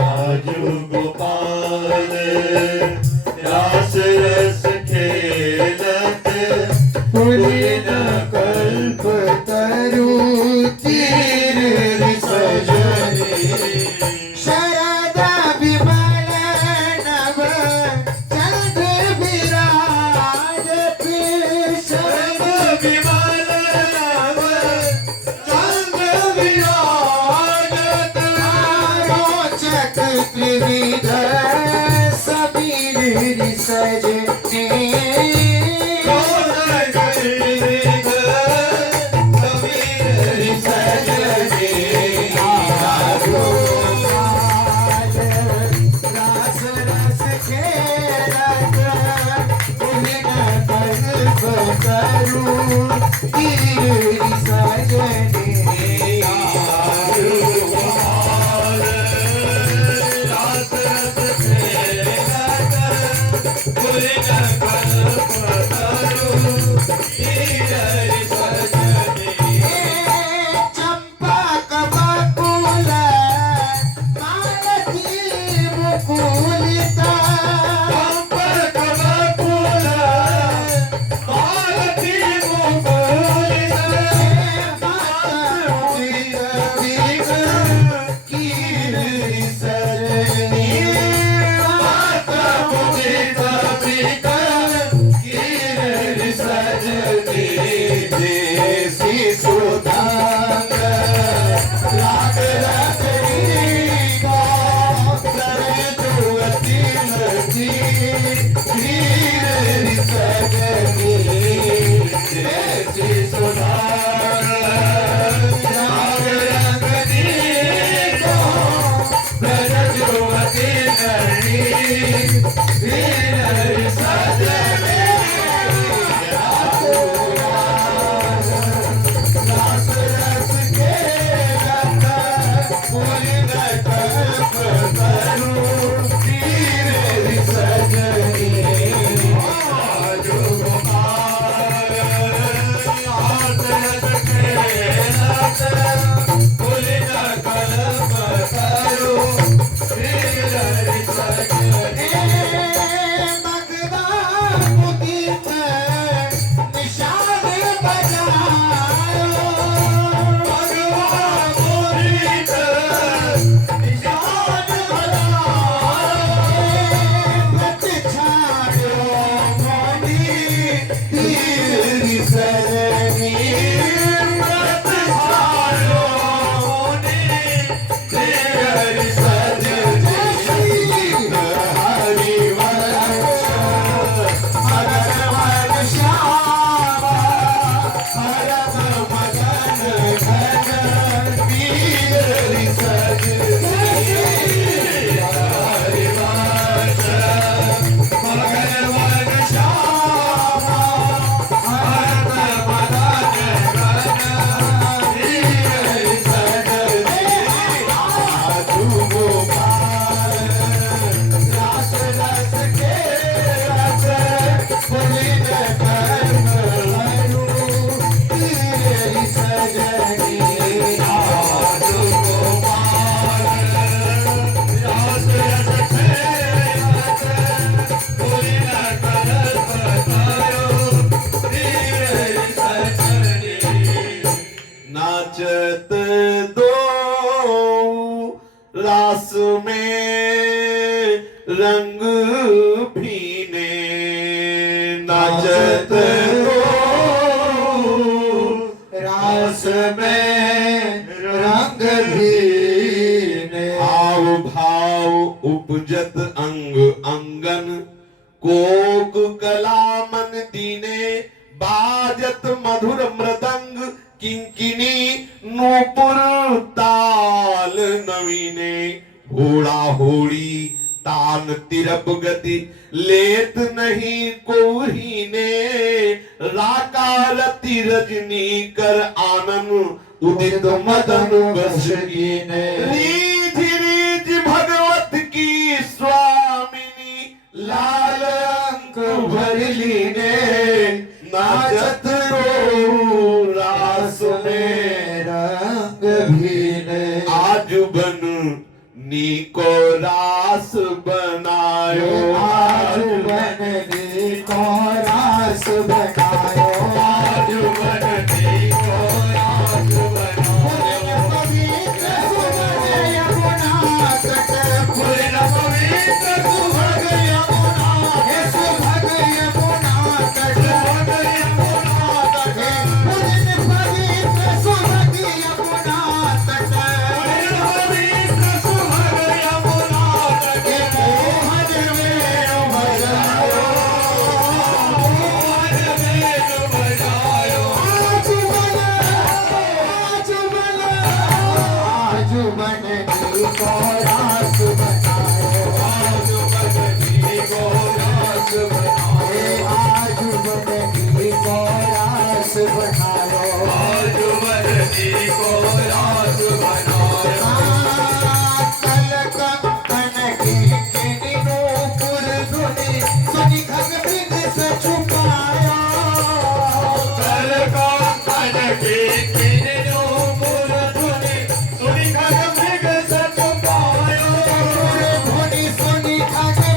आजू गोपाल रास रस खेलत पुलिन कल्पतरु तीर सजने। शरदा विमल नभ चंद्र विराजत। शरदा विमल नभ चंद्र विराजत। रोचक त्रिविध सबीर सजने। रोचक त्रिविध सबीर सजने। आजू गोपाल रास रस खेलत पुलिन कल्पतरु तीर सजने। आजू गोपाल रास रस खेलत पुलिन कल्पतरु तीर सजने। चंपक बकुल मालती मुकुलिता। चंपक बकुल मालती मुकुलिता। रंग भीने नाचत रास में रंग भीने भाव भाव उपजत अंग अंगन कोक कला मन दीने बाजत मधुर मृदंग किंकिनी नूपुर ताल नवीने घोड़ा होड़ी तान तिरप गति लेत नहीं कोहीने राकारति रजनी कर आनन उदित मदन बस कीने रीझ रीझ भगवत की स्वामिनी लाल अंक भर लीने नाचत रो रास में रंग भीने आज बन नीको रास बनायो आज बनने को रास बनायो आज बनने को रास बनायो पवित्र सुभग यमुना तट पूर्ण पवित्र सुभग यमुना हे सुभग यमुना तट पूर्ण पवित्र सुभग यमुना तट हे मोहन वेणु बजायो आज बनने को रास बनायो आज बनने को रास बनायो आज बनने को रास बनायो कनक कनकी किनी नूपुर धुनी सुनी खग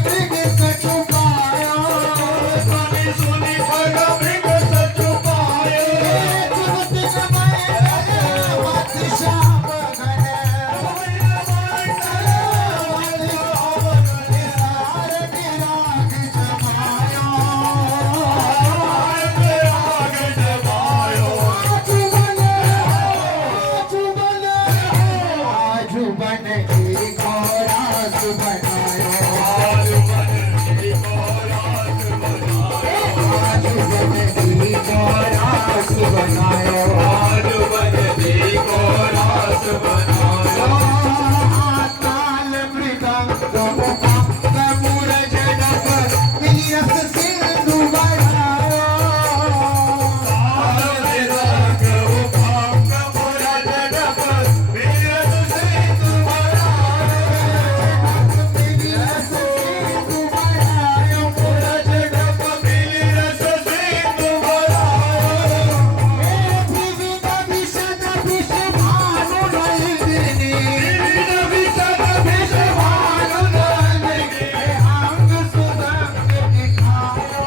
मृग से छुपाया धुनी सुनी खग मृग से छुपाया जुगत समय मत श्याम आज बने को रास बनायो आज बने को रास बनायो ताल मृदंग मूर जडप विरस सिंधु बढ़ायो विरस सिंधु बढ़ायो मूर जडप विविध विशद विषभानु नलिनी अंग सुगंध दिखायो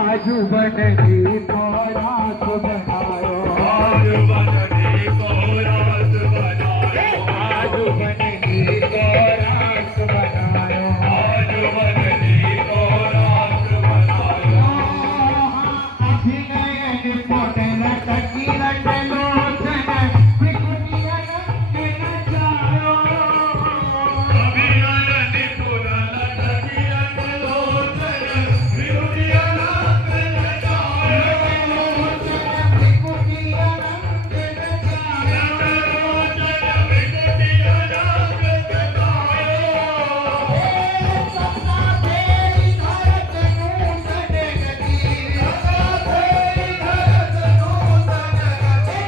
आज बने को रास बनायो आज बने को रास बनायो अभिनय निपुण टकी लोचन त्रिकुटिया रंग नचायो त्रिकुटिया रंग सपना तेरी धरत नूतन गति सपना तेरी धरत नूतन गति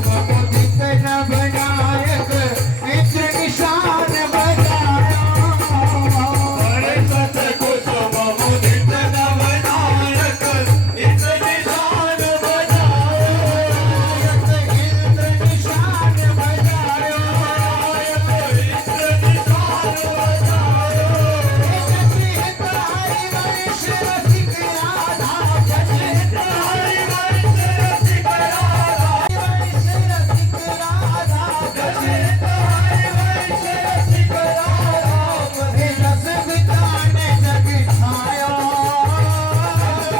शुभ मुदित नवनायक नेत्र निशान बजायो बड़े सतगुरु शुभ मुदित नवनायक इंद्र निशान बजायो इंद्र निशान बजायो इंद्र निशान बजायो हितहारी वंश रसिक राधा भजे हरि वंश रसिक राधा वंश रसिक राधा भजे हरि वंश रसिक राधा हे रस बिताने जग छायो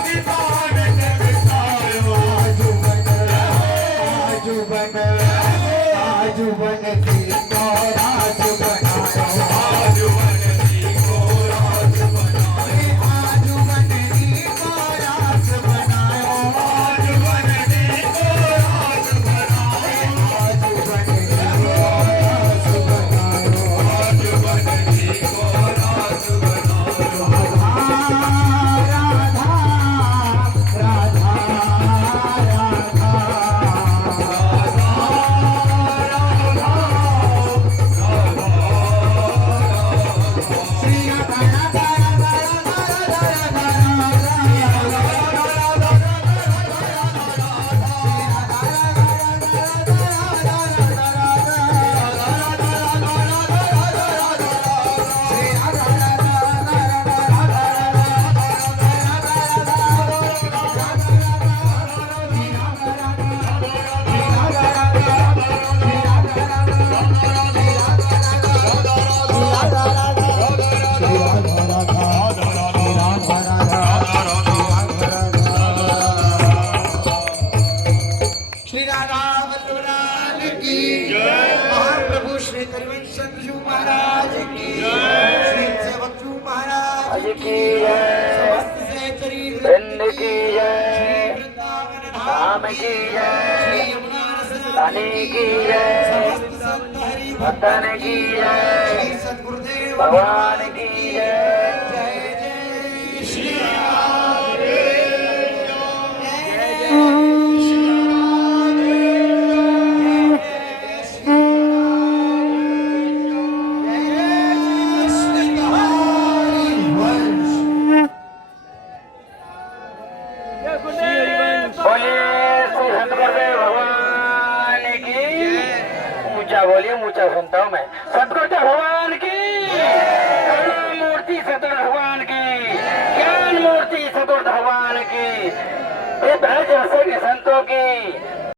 विधान जग छायो आजू बन की तो राज बनायो आजु बनती को राज बनायो आजू बन की तो राज बनायो आजु बनती को राज बनायो आजू बन की तो राज बनायो आजु बनती को राज बनायो राधा राधा श्री राधा श्री राधा वल्लभ की महाप्रभु श्री करिवंश जी महाराज की श्री सेवक जी महाराज की समस्त सहचरी वृंद की श्री वृंदावन धाम की श्री यमुना रसदानी की समस्त संत हरि भक्तन की श्री सद्गुरुदेव भगवान की जय जय श्री राधे जय जय श्री बोलिए ऊंचा सुनता हूँ मैं सतगुरुदेव भगवान की करुणा मूर्ति सतगुरु भगवान की ज्ञान मूर्ति सतगुरु भगवान की ये ब्रज रसिक संतों की